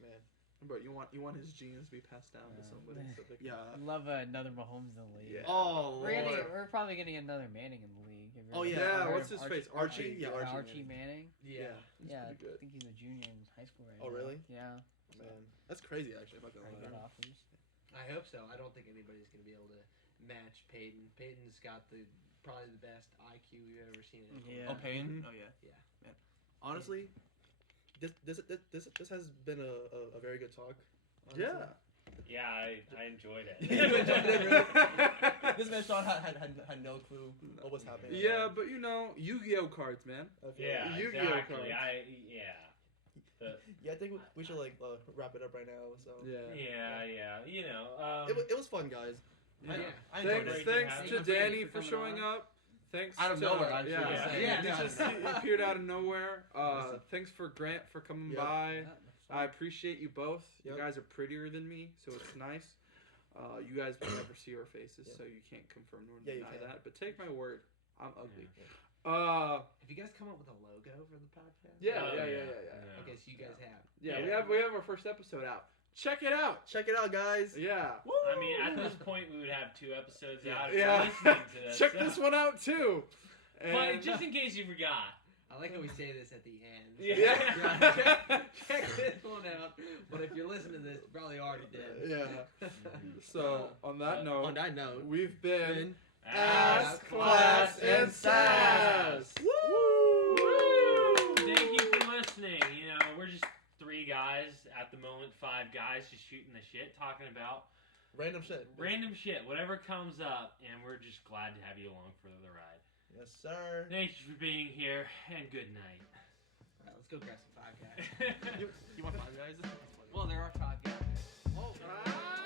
Man, but you want his genes to be passed down to Yeah. somebody. So they can- Yeah. I love another Mahomes in the league. Yeah. Oh, We're probably getting another Manning in the league. Have you Oh, ever yeah. heard Yeah, of what's his face? Archie? Yeah, Archie, Archie Manning. Yeah. He's Yeah, pretty I good. think he's a junior in high school right Oh, now. really? Yeah. Man, that's crazy. Actually, if I can Pretty good lie. offers. I hope so. I don't think anybody's going to be able to match Peyton. Peyton's got probably the best IQ we've ever seen. In Yeah. Oh, Payne. Mhm. Oh yeah. Yeah. Man, honestly, this has been a very good talk. Honestly. Yeah. Yeah, I enjoyed it. You enjoyed it, really? This man Sean had no clue what was happening. Yeah, but you know, Yu-Gi-Oh cards, man. Yeah, Yu-Gi-Oh exactly. cards. Yeah, I think we should like wrap it up right now. So Yeah. You know, it was fun, guys. Yeah. I enjoyed it. Thanks to Thank Danny you for for showing coming up. Thanks Out of to, nowhere, actually. Yeah, Yeah. he just he appeared out of nowhere. Thanks for Grant for coming Yep. by. I appreciate you both. You Yep. guys are prettier than me, so it's nice. You guys will never see our faces, Yep. so you can't confirm nor Yeah, you deny can. that. But take my word, I'm ugly. If you guys come up with a logo for the podcast? Yeah. Okay, so you guys have. Yeah, we have our first episode out. Check it out. Check it out, guys. Yeah. I mean, at this point, we would have 2 episodes out if Yeah. you're listening to this. Check so. this one out too. But And, just in case you forgot. I like how we say this at the end. Yeah. Check this one out. But if you're listening to this, you probably already did. Yeah. So on that On note, that note, we've been Ask, Class, and Sass. Woo! Thank you for listening. You know, we're just 3 guys at the moment, 5 guys just shooting the shit, talking about random shit. random shit, whatever comes up, and we're just glad to have you along for the ride. Yes, sir. Thank you for being here, and good night. All right, let's go grab some Five Guys. You want 5 guys? Well, there are 5 guys. Ah!